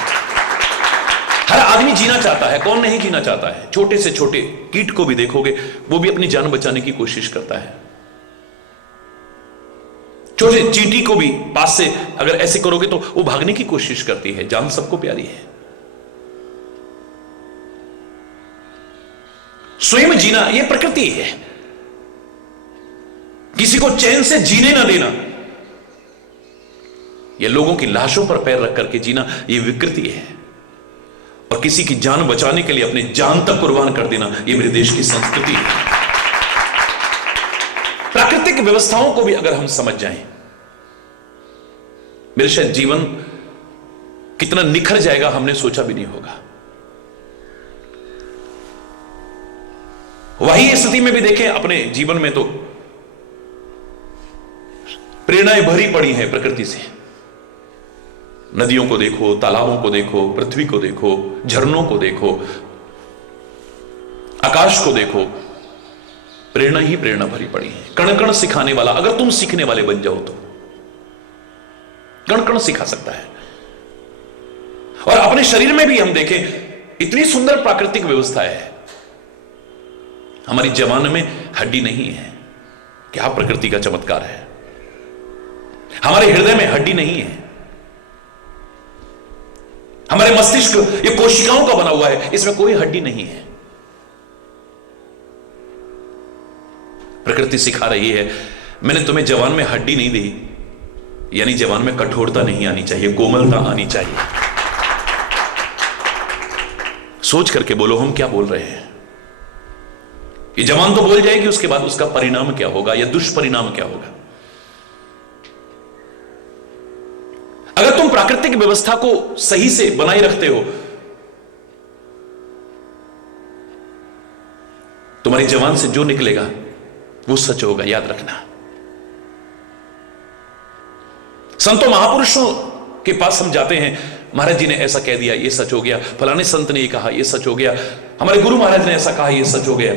हर आदमी जीना चाहता है, कौन नहीं जीना चाहता है। छोटे से छोटे कीट को भी देखोगे, वो भी अपनी जान बचाने की कोशिश करता है। छोटे चींटी को भी पास से अगर ऐसे करोगे तो वो भागने की कोशिश करती है। जान सबको प्यारी है। स्वयं जीना यह प्रकृति है। किसी को चैन से जीने ना देना, यह लोगों की लाशों पर पैर रख करके जीना, यह विकृति है। और किसी की जान बचाने के लिए अपनी जान तक कुर्बान कर देना, यह मेरे देश की संस्कृति है। प्राकृतिक व्यवस्थाओं को भी अगर हम समझ जाएं, मेरे शायद जीवन कितना निखर जाएगा हमने सोचा भी नहीं होगा। वही स्थिति में भी देखें अपने जीवन में तो प्रेरणाएं भरी पड़ी हैं प्रकृति से। नदियों को देखो, तालाबों को देखो, पृथ्वी को देखो, झरनों को देखो, आकाश को देखो, प्रेरणा ही प्रेरणा भरी पड़ी है। कण कण सिखाने वाला, अगर तुम सीखने वाले बन जाओ तो कण कण सिखा सकता है। और अपने शरीर में भी हम देखें, इतनी सुंदर प्राकृतिक व्यवस्था है। हमारी जबान में हड्डी नहीं है, क्या प्रकृति का चमत्कार है। हमारे हृदय में हड्डी नहीं है। हमारे मस्तिष्क ये कोशिकाओं का बना हुआ है, इसमें कोई हड्डी नहीं है। प्रकृति सिखा रही है, मैंने तुम्हें जवान में हड्डी नहीं दी, यानी जवान में कठोरता नहीं आनी चाहिए, कोमलता आनी चाहिए। सोच करके बोलो हम क्या बोल रहे हैं। ये जवान तो बोल जाएगी, उसके बाद उसका परिणाम क्या होगा या दुष्परिणाम क्या होगा। अगर तुम प्राकृतिक व्यवस्था को सही से बनाए रखते हो, तुम्हारी जबान से जो निकलेगा वो सच होगा, याद रखना। संतों महापुरुषों के पास हम जाते हैं, महाराज जी ने ऐसा कह दिया, ये सच हो गया। फलाने संत ने ये कहा, ये सच हो गया। हमारे गुरु महाराज ने ऐसा कहा, ये सच हो गया।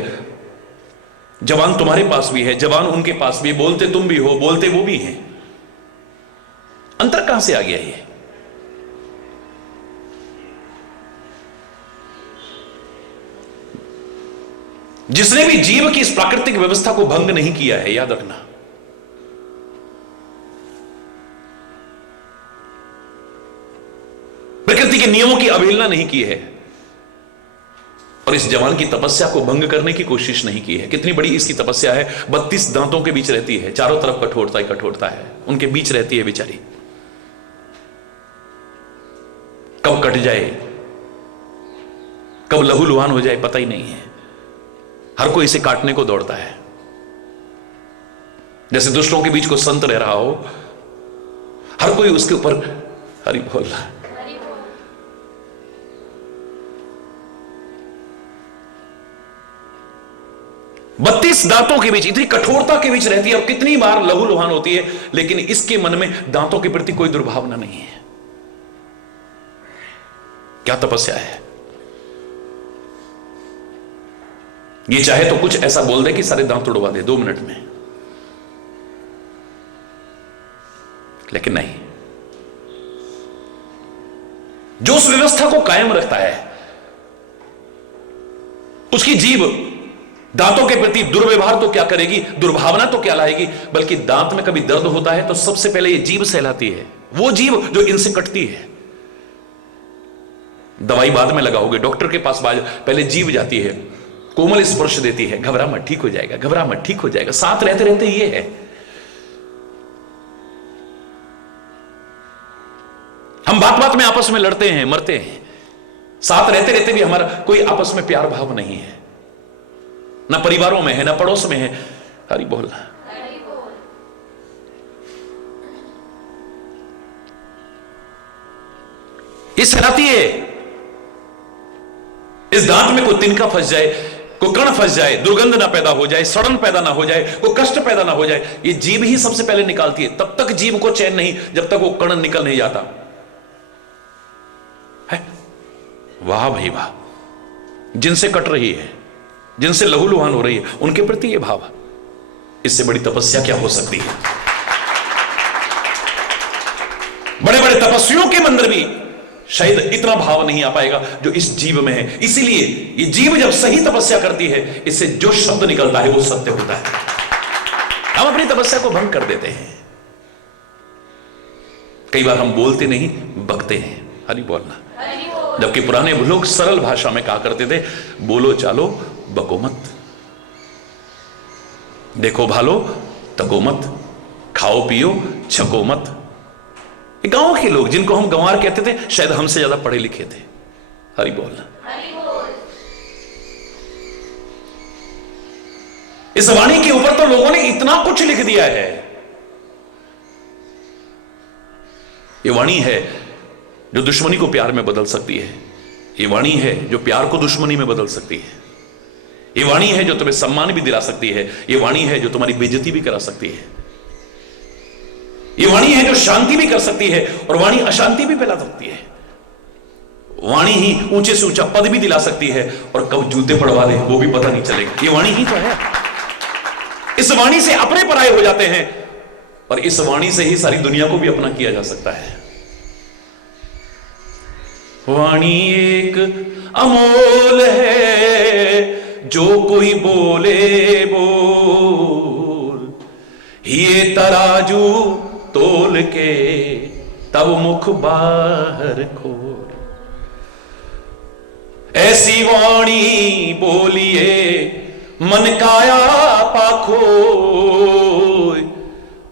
जबान तुम्हारे पास भी है, जबान उनके पास भी, बोलते तुम भी हो, बोलते वो भी हैं। अंतर कहां से आ गया ये? जिसने भी जीव की इस प्राकृतिक व्यवस्था को भंग नहीं किया है, याद रखना, प्रकृति के नियमों की अवहेलना नहीं की है और इस जवान की तपस्या को भंग करने की कोशिश नहीं की है। कितनी बड़ी इसकी तपस्या है। 32 दांतों के बीच रहती है, चारों तरफ कठोरता ही कठोरता है, उनके बीच रहती है बेचारी। कब कट जाए, कब लहूलुहान हो जाए पता ही नहीं है। हर कोई इसे काटने को दौड़ता है। जैसे दुष्टों के बीच को संत रह रहा हो, हर कोई उसके ऊपर हरि बोल रहा है। बत्तीस दांतों के बीच, इतनी कठोरता के बीच रहती है और कितनी बार लहूलुहान होती है, लेकिन इसके मन में दांतों के प्रति कोई दुर्भावना नहीं है। क्या तपस्या है। ये चाहे तो कुछ ऐसा बोल दे कि सारे दांत उड़वा दे 2 मिनट में, लेकिन नहीं। जो उस व्यवस्था को कायम रखता है, उसकी जीभ दांतों के प्रति दुर्व्यवहार तो क्या करेगी, दुर्भावना तो क्या लाएगी, बल्कि दांत में कभी दर्द होता है तो सबसे पहले ये जीभ सहलाती है। वो जीभ जो इनसे कटती है। दवाई बाद में लगाओगे, डॉक्टर के पास पहले जीभ जाती है, कोमल स्पर्श देती है, घबरा मत ठीक हो जाएगा, घबरा मत ठीक हो जाएगा। साथ रहते रहते ये है। हम बात बात में आपस में लड़ते हैं, मरते हैं, साथ रहते रहते भी हमारा कोई आपस में प्यार भाव नहीं है, ना परिवारों में है, ना पड़ोस में है। हरि बोल। इस हराती है, इस दांत में कोई तिनका फंस जाए, कोई कण फंस जाए, दुर्गंध ना पैदा हो जाए, सड़न पैदा ना हो जाए, कोई कष्ट पैदा ना हो जाए, ये जीभ ही सबसे पहले निकालती है। तब तक जीभ को चैन नहीं जब तक वो कण निकल नहीं जाता है। वाह भाई वाह, जिनसे कट रही है, जिनसे लहूलुहान हो रही है, उनके प्रति ये भाव, इससे बड़ी तपस्या क्या हो सकती है। बड़े बड़े तपस्वियों के मंदिर भी शायद इतना भाव नहीं आ पाएगा जो इस जीव में है। इसीलिए ये जीव जब सही तपस्या करती है, इससे जो शब्द निकलता है वो सत्य होता है। हम अपनी तपस्या को भंग कर देते हैं। कई बार हम बोलते नहीं, बकते हैं। हरि बोलना। जबकि पुराने लोग सरल भाषा में कहा करते थे, बोलो चालो बको मत, देखो भालो तको मत, खाओ पियो छको मत। गांव के लोग जिनको हम गंवार कहते थे, शायद हमसे ज्यादा पढ़े लिखे थे। हरि बोलना। इस वाणी के ऊपर तो लोगों ने इतना कुछ लिख दिया है। ये वाणी है जो दुश्मनी को प्यार में बदल सकती है। ये वाणी है जो प्यार को दुश्मनी में बदल सकती है। ये वाणी है जो तुम्हें सम्मान भी दिला सकती है। ये वाणी है जो तुम्हारी बेइज्जती भी करा सकती है। ये वाणी है जो शांति भी कर सकती है और वाणी अशांति भी फैला सकती है। वाणी ही ऊंचे से ऊंचा पद भी दिला सकती है और कब जूते पड़वा दे वो भी पता नहीं चलेगा। ये वाणी ही तो है। इस वाणी से अपने पराये हो जाते हैं और इस वाणी से ही सारी दुनिया को भी अपना किया जा सकता है। वाणी एक अमोल है, जो कोई बोले बोल, ये तराजू तोल के तब मुख बाहर खोल। ऐसी वाणी बोलिए मन काया पाखो,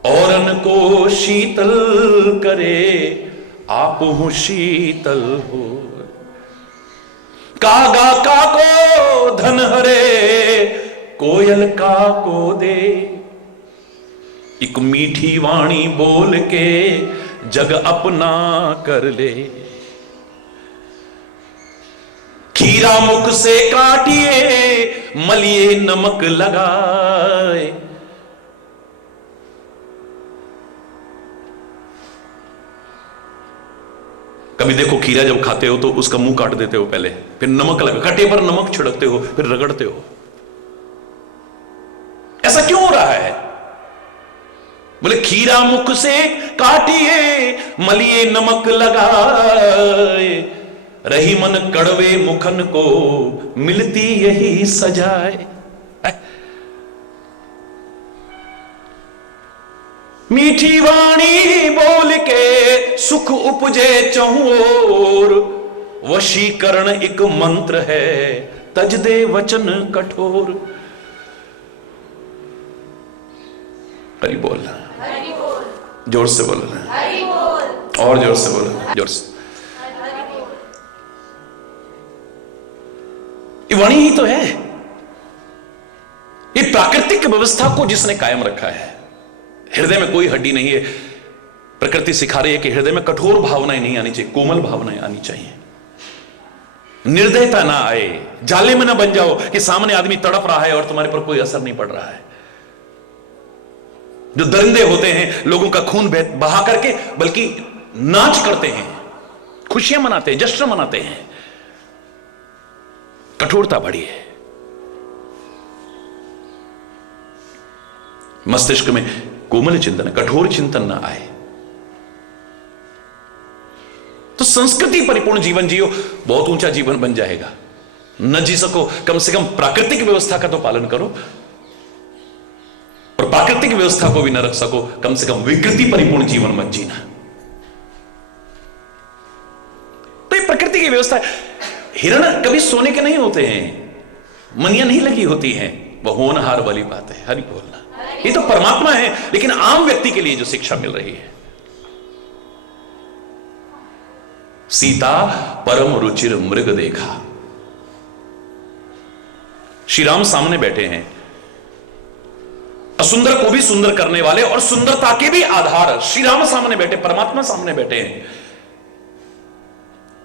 औरन को शीतल करे आप हो शीतल हो। कागा का को धन हरे, कोयल का को दे। एक मीठी वाणी बोल के जग अपना कर ले। खीरा मुख से काटिए मलिए नमक लगाए। कभी देखो खीरा जब खाते हो तो उसका मुंह काट देते हो पहले, फिर नमक लगा, कटे पर नमक छिड़कते हो, फिर रगड़ते हो। ऐसा क्यों हो रहा है? बोले खीरा मुख से काटिए मलिए नमक लगाए, रही मन कड़वे मुखन को मिलती यही सजाए। मीठी वाणी बोल के सुख उपजे चहुओर, वशीकरण एक मंत्र है तज दे वचन कठोर। हरि बोल, जोर से बोलो, और जोर से बोलो, जोर से। ये वाणी ही तो है। ये प्राकृतिक व्यवस्था को जिसने कायम रखा है। हृदय में कोई हड्डी नहीं है। प्रकृति सिखा रही है कि हृदय में कठोर भावनाएं नहीं आनी चाहिए, कोमल भावनाएं आनी चाहिए। निर्दयता ना आए, जाले में ना बन जाओ कि सामने आदमी तड़प रहा है और तुम्हारे पर कोई असर नहीं पड़ रहा है। जो दरिंदे होते हैं लोगों का खून बहा करके बल्कि नाच करते हैं, खुशियां मनाते हैं, जश्न मनाते हैं। कठोरता बढ़ी है। मस्तिष्क में कोमल चिंतन, कठोर चिंतन ना आए तो संस्कृति परिपूर्ण जीवन जियो, बहुत ऊंचा जीवन बन जाएगा। न जी सको, कम से कम प्राकृतिक व्यवस्था का तो पालन करो, और प्राकृतिक व्यवस्था को भी न रख सको, कम से कम विकृति परिपूर्ण जीवन मत जीना। तो ये प्रकृति की व्यवस्था है। हिरण कभी सोने के नहीं होते हैं, मनिया नहीं लगी होती हैं, वह होनहार वाली बात है। हरि बोलना। ये तो परमात्मा है, लेकिन आम व्यक्ति के लिए जो शिक्षा मिल रही है, सीता परम रुचिर मृग देखा। श्री राम सामने बैठे हैं, असुंदर को भी सुंदर करने वाले और सुंदरता के भी आधार श्री राम सामने बैठे, परमात्मा सामने बैठे हैं,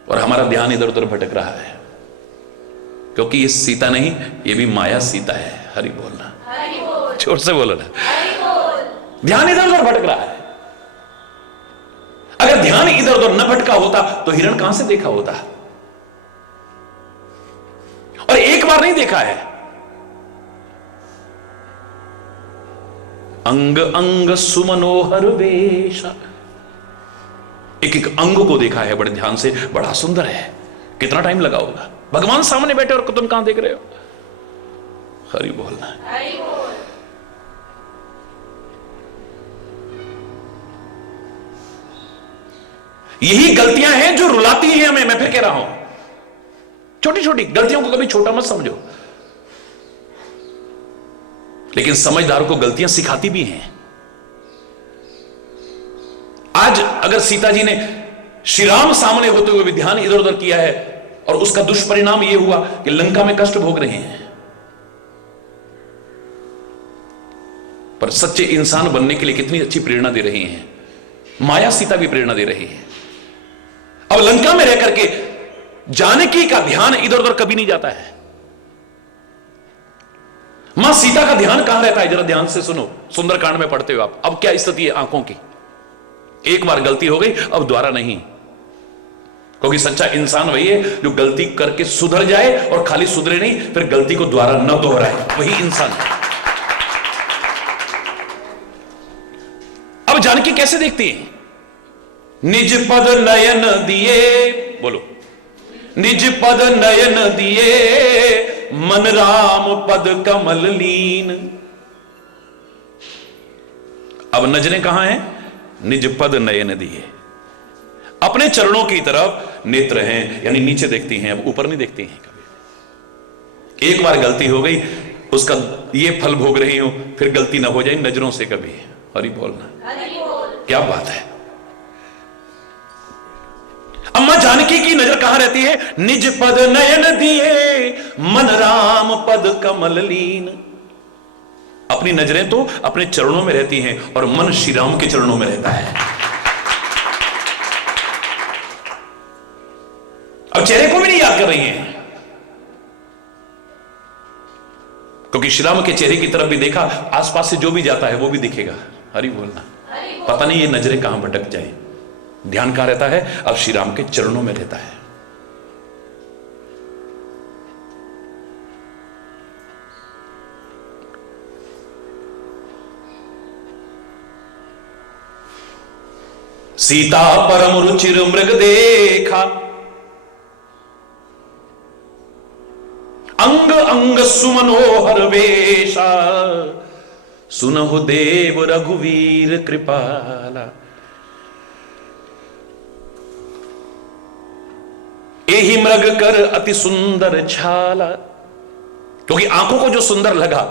और हमारा ध्यान इधर उधर भटक रहा है, क्योंकि ये सीता नहीं, ये भी माया सीता है। हरि बोलना, जोर से बोलो ना, ध्यान इधर उधर भटक रहा है। अगर ध्यान इधर उधर न भटका होता तो हिरण कहां से देखा होता, और एक बार नहीं देखा है, अंग अंग सुमनोहर वेश, एक एक अंग को देखा है बड़े ध्यान से, बड़ा सुंदर है। कितना टाइम लगा होगा, भगवान सामने बैठे और तुम कहां देख रहे हो। हरि बोलना, यही गलतियां हैं जो रुलाती हैं हमें। मैं फिर कह रहा हूं, छोटी छोटी गलतियों को कभी छोटा मत समझो, लेकिन समझदार को गलतियां सिखाती भी हैं। आज अगर सीता जी ने श्री राम सामने होते हुए भी ध्यान इधर उधर किया है, और उसका दुष्परिणाम यह हुआ कि लंका में कष्ट भोग रहे हैं, पर सच्चे इंसान बनने के लिए कितनी अच्छी प्रेरणा दे रही हैं। माया सीता भी प्रेरणा दे रही है। अब लंका में रह करके जानकी का ध्यान इधर उधर कभी नहीं जाता है। मां सीता का ध्यान कहां रहता है, जरा ध्यान से सुनो, सुंदरकांड में पढ़ते हो आप। अब क्या स्थिति है आंखों की, एक बार गलती हो गई अब दोबारा नहीं, क्योंकि सच्चा इंसान वही है जो गलती करके सुधर जाए, और खाली सुधरे नहीं, फिर गलती को दोबारा न दोहराए, वही इंसान है। अब जानकी कैसे देखती है, निज पद नयन दिए, बोलो, निज पद नयन दिए, मन राम पद कमल लीन। अब नजरें कहां हैं, निज पद नयन दिए, अपने चरणों की तरफ नेत्र हैं, यानी नीचे देखती हैं, अब ऊपर नहीं देखती हैं कभी। एक बार गलती हो गई, उसका ये फल भोग रही हूं, फिर गलती ना हो जाए नजरों से कभी। हरि बोलना, क्या बात है। अम्मा जानकी की नजर कहां रहती है, निज पद नयन दिए, मन राम पद कमल लीन। अपनी नजरें तो अपने चरणों में रहती हैं, और मन श्री राम के चरणों में रहता है। अब चेहरे को भी नहीं याद कर रही हैं, क्योंकि श्री राम के चेहरे की तरफ भी देखा, आसपास से जो भी जाता है वो भी दिखेगा। हरि बोलना, पता नहीं ये नजरें कहां भटक जाए। ध्यान कहां रहता है, अब श्री राम के चरणों में रहता है। सीता परम रुचिर मृग देखा, अंग अंग सुमनोहर वेशा, सुनहु देव रघुवीर कृपाला। एहि मृग कर अति सुंदर छाला, क्योंकि आंखों को जो सुंदर लगा,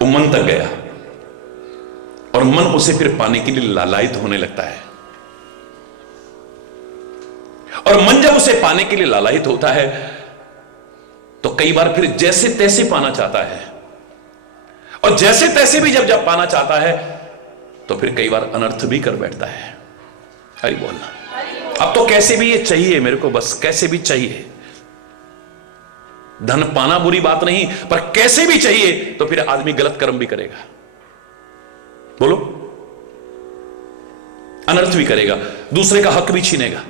वो मन तक गया, और मन उसे फिर पाने के लिए लालायित होने लगता है। और मन जब उसे पाने के लिए लालायित होता है, तो कई बार फिर जैसे तैसे पाना चाहता है, और जैसे तैसे भी जब पाना चाहता है, तो फिर कई बार अनर्थ भी कर बैठता है। हरि बोलना, अब तो कैसे भी ये चाहिए मेरे को, बस कैसे भी चाहिए। धन पाना बुरी बात नहीं, पर कैसे भी चाहिए, तो फिर आदमी गलत कर्म भी करेगा। बोलो, अनर्थ भी करेगा, दूसरे का हक भी छीनेगा।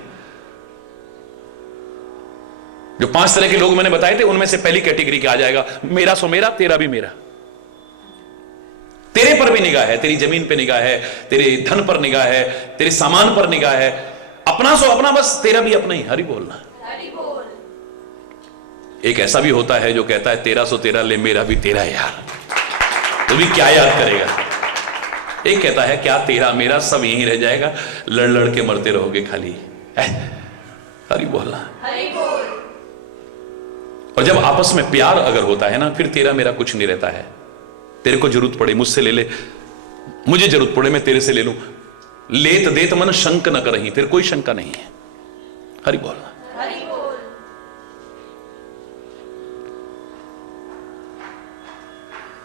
जो 5 तरह के लोग मैंने बताए थे, उनमें से पहली कैटेगरी क्या आ जाएगा, मेरा सो मेरा, तेरा भी मेरा। तेरे पर भी निगाह है, तेरी जमीन पे निगाह है, तेरे धन पर निगाह है, तेरे सामान पर निगाह है, अपना सो अपना, बस तेरा भी अपना ही। हरि बोलना। एक ऐसा भी होता है जो कहता है तेरा सो तेरा ले, मेरा भी तेरा यार, तो भी क्या याद करेगा। एक कहता है क्या तेरा मेरा सब यहीं रह जाएगा, लड़ लड़ के मरते रहोगे खाली। हरि बोलना। और जब आपस में प्यार अगर होता है ना, फिर तेरा मेरा कुछ नहीं रहता है। तेरे को जरूरत पड़े मुझसे ले ले, मुझे जरूरत पड़े मैं तेरे से ले लूं, लेत देत मन शंक न करही, फिर कोई शंका नहीं है। हरि बोल।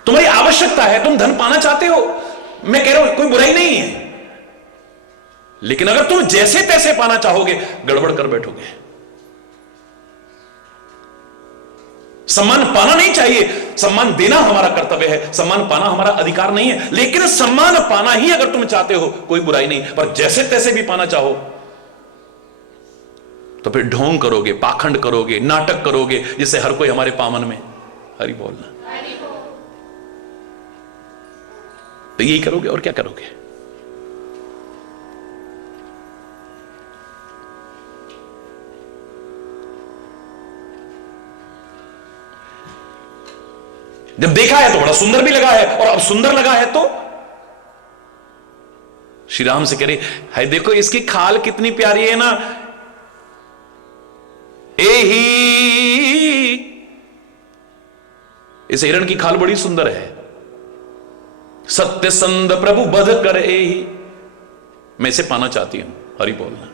तुम्हारी आवश्यकता है, तुम धन पाना चाहते हो, मैं कह रहा हूं कोई बुराई नहीं है, लेकिन अगर तुम जैसे तैसे पाना चाहोगे गड़बड़ कर बैठोगे। सम्मान पाना नहीं चाहिए, सम्मान देना हमारा कर्तव्य है, सम्मान पाना हमारा अधिकार नहीं है, लेकिन सम्मान पाना ही अगर तुम चाहते हो कोई बुराई नहीं, पर जैसे तैसे भी पाना चाहो तो फिर ढोंग करोगे, पाखंड करोगे, नाटक करोगे, जिससे हर कोई हमारे पामन में हरि बोलना, तो यही करोगे और क्या करोगे। जब देखा है तो बड़ा सुंदर भी लगा है, और अब सुंदर लगा है तो श्री राम से कह रहे है देखो इसकी खाल कितनी प्यारी है ना, एही इस हिरण की खाल बड़ी सुंदर है, सत्य संद प्रभु बध कर एही, मैं इसे पाना चाहती हूं। हरि बोलना।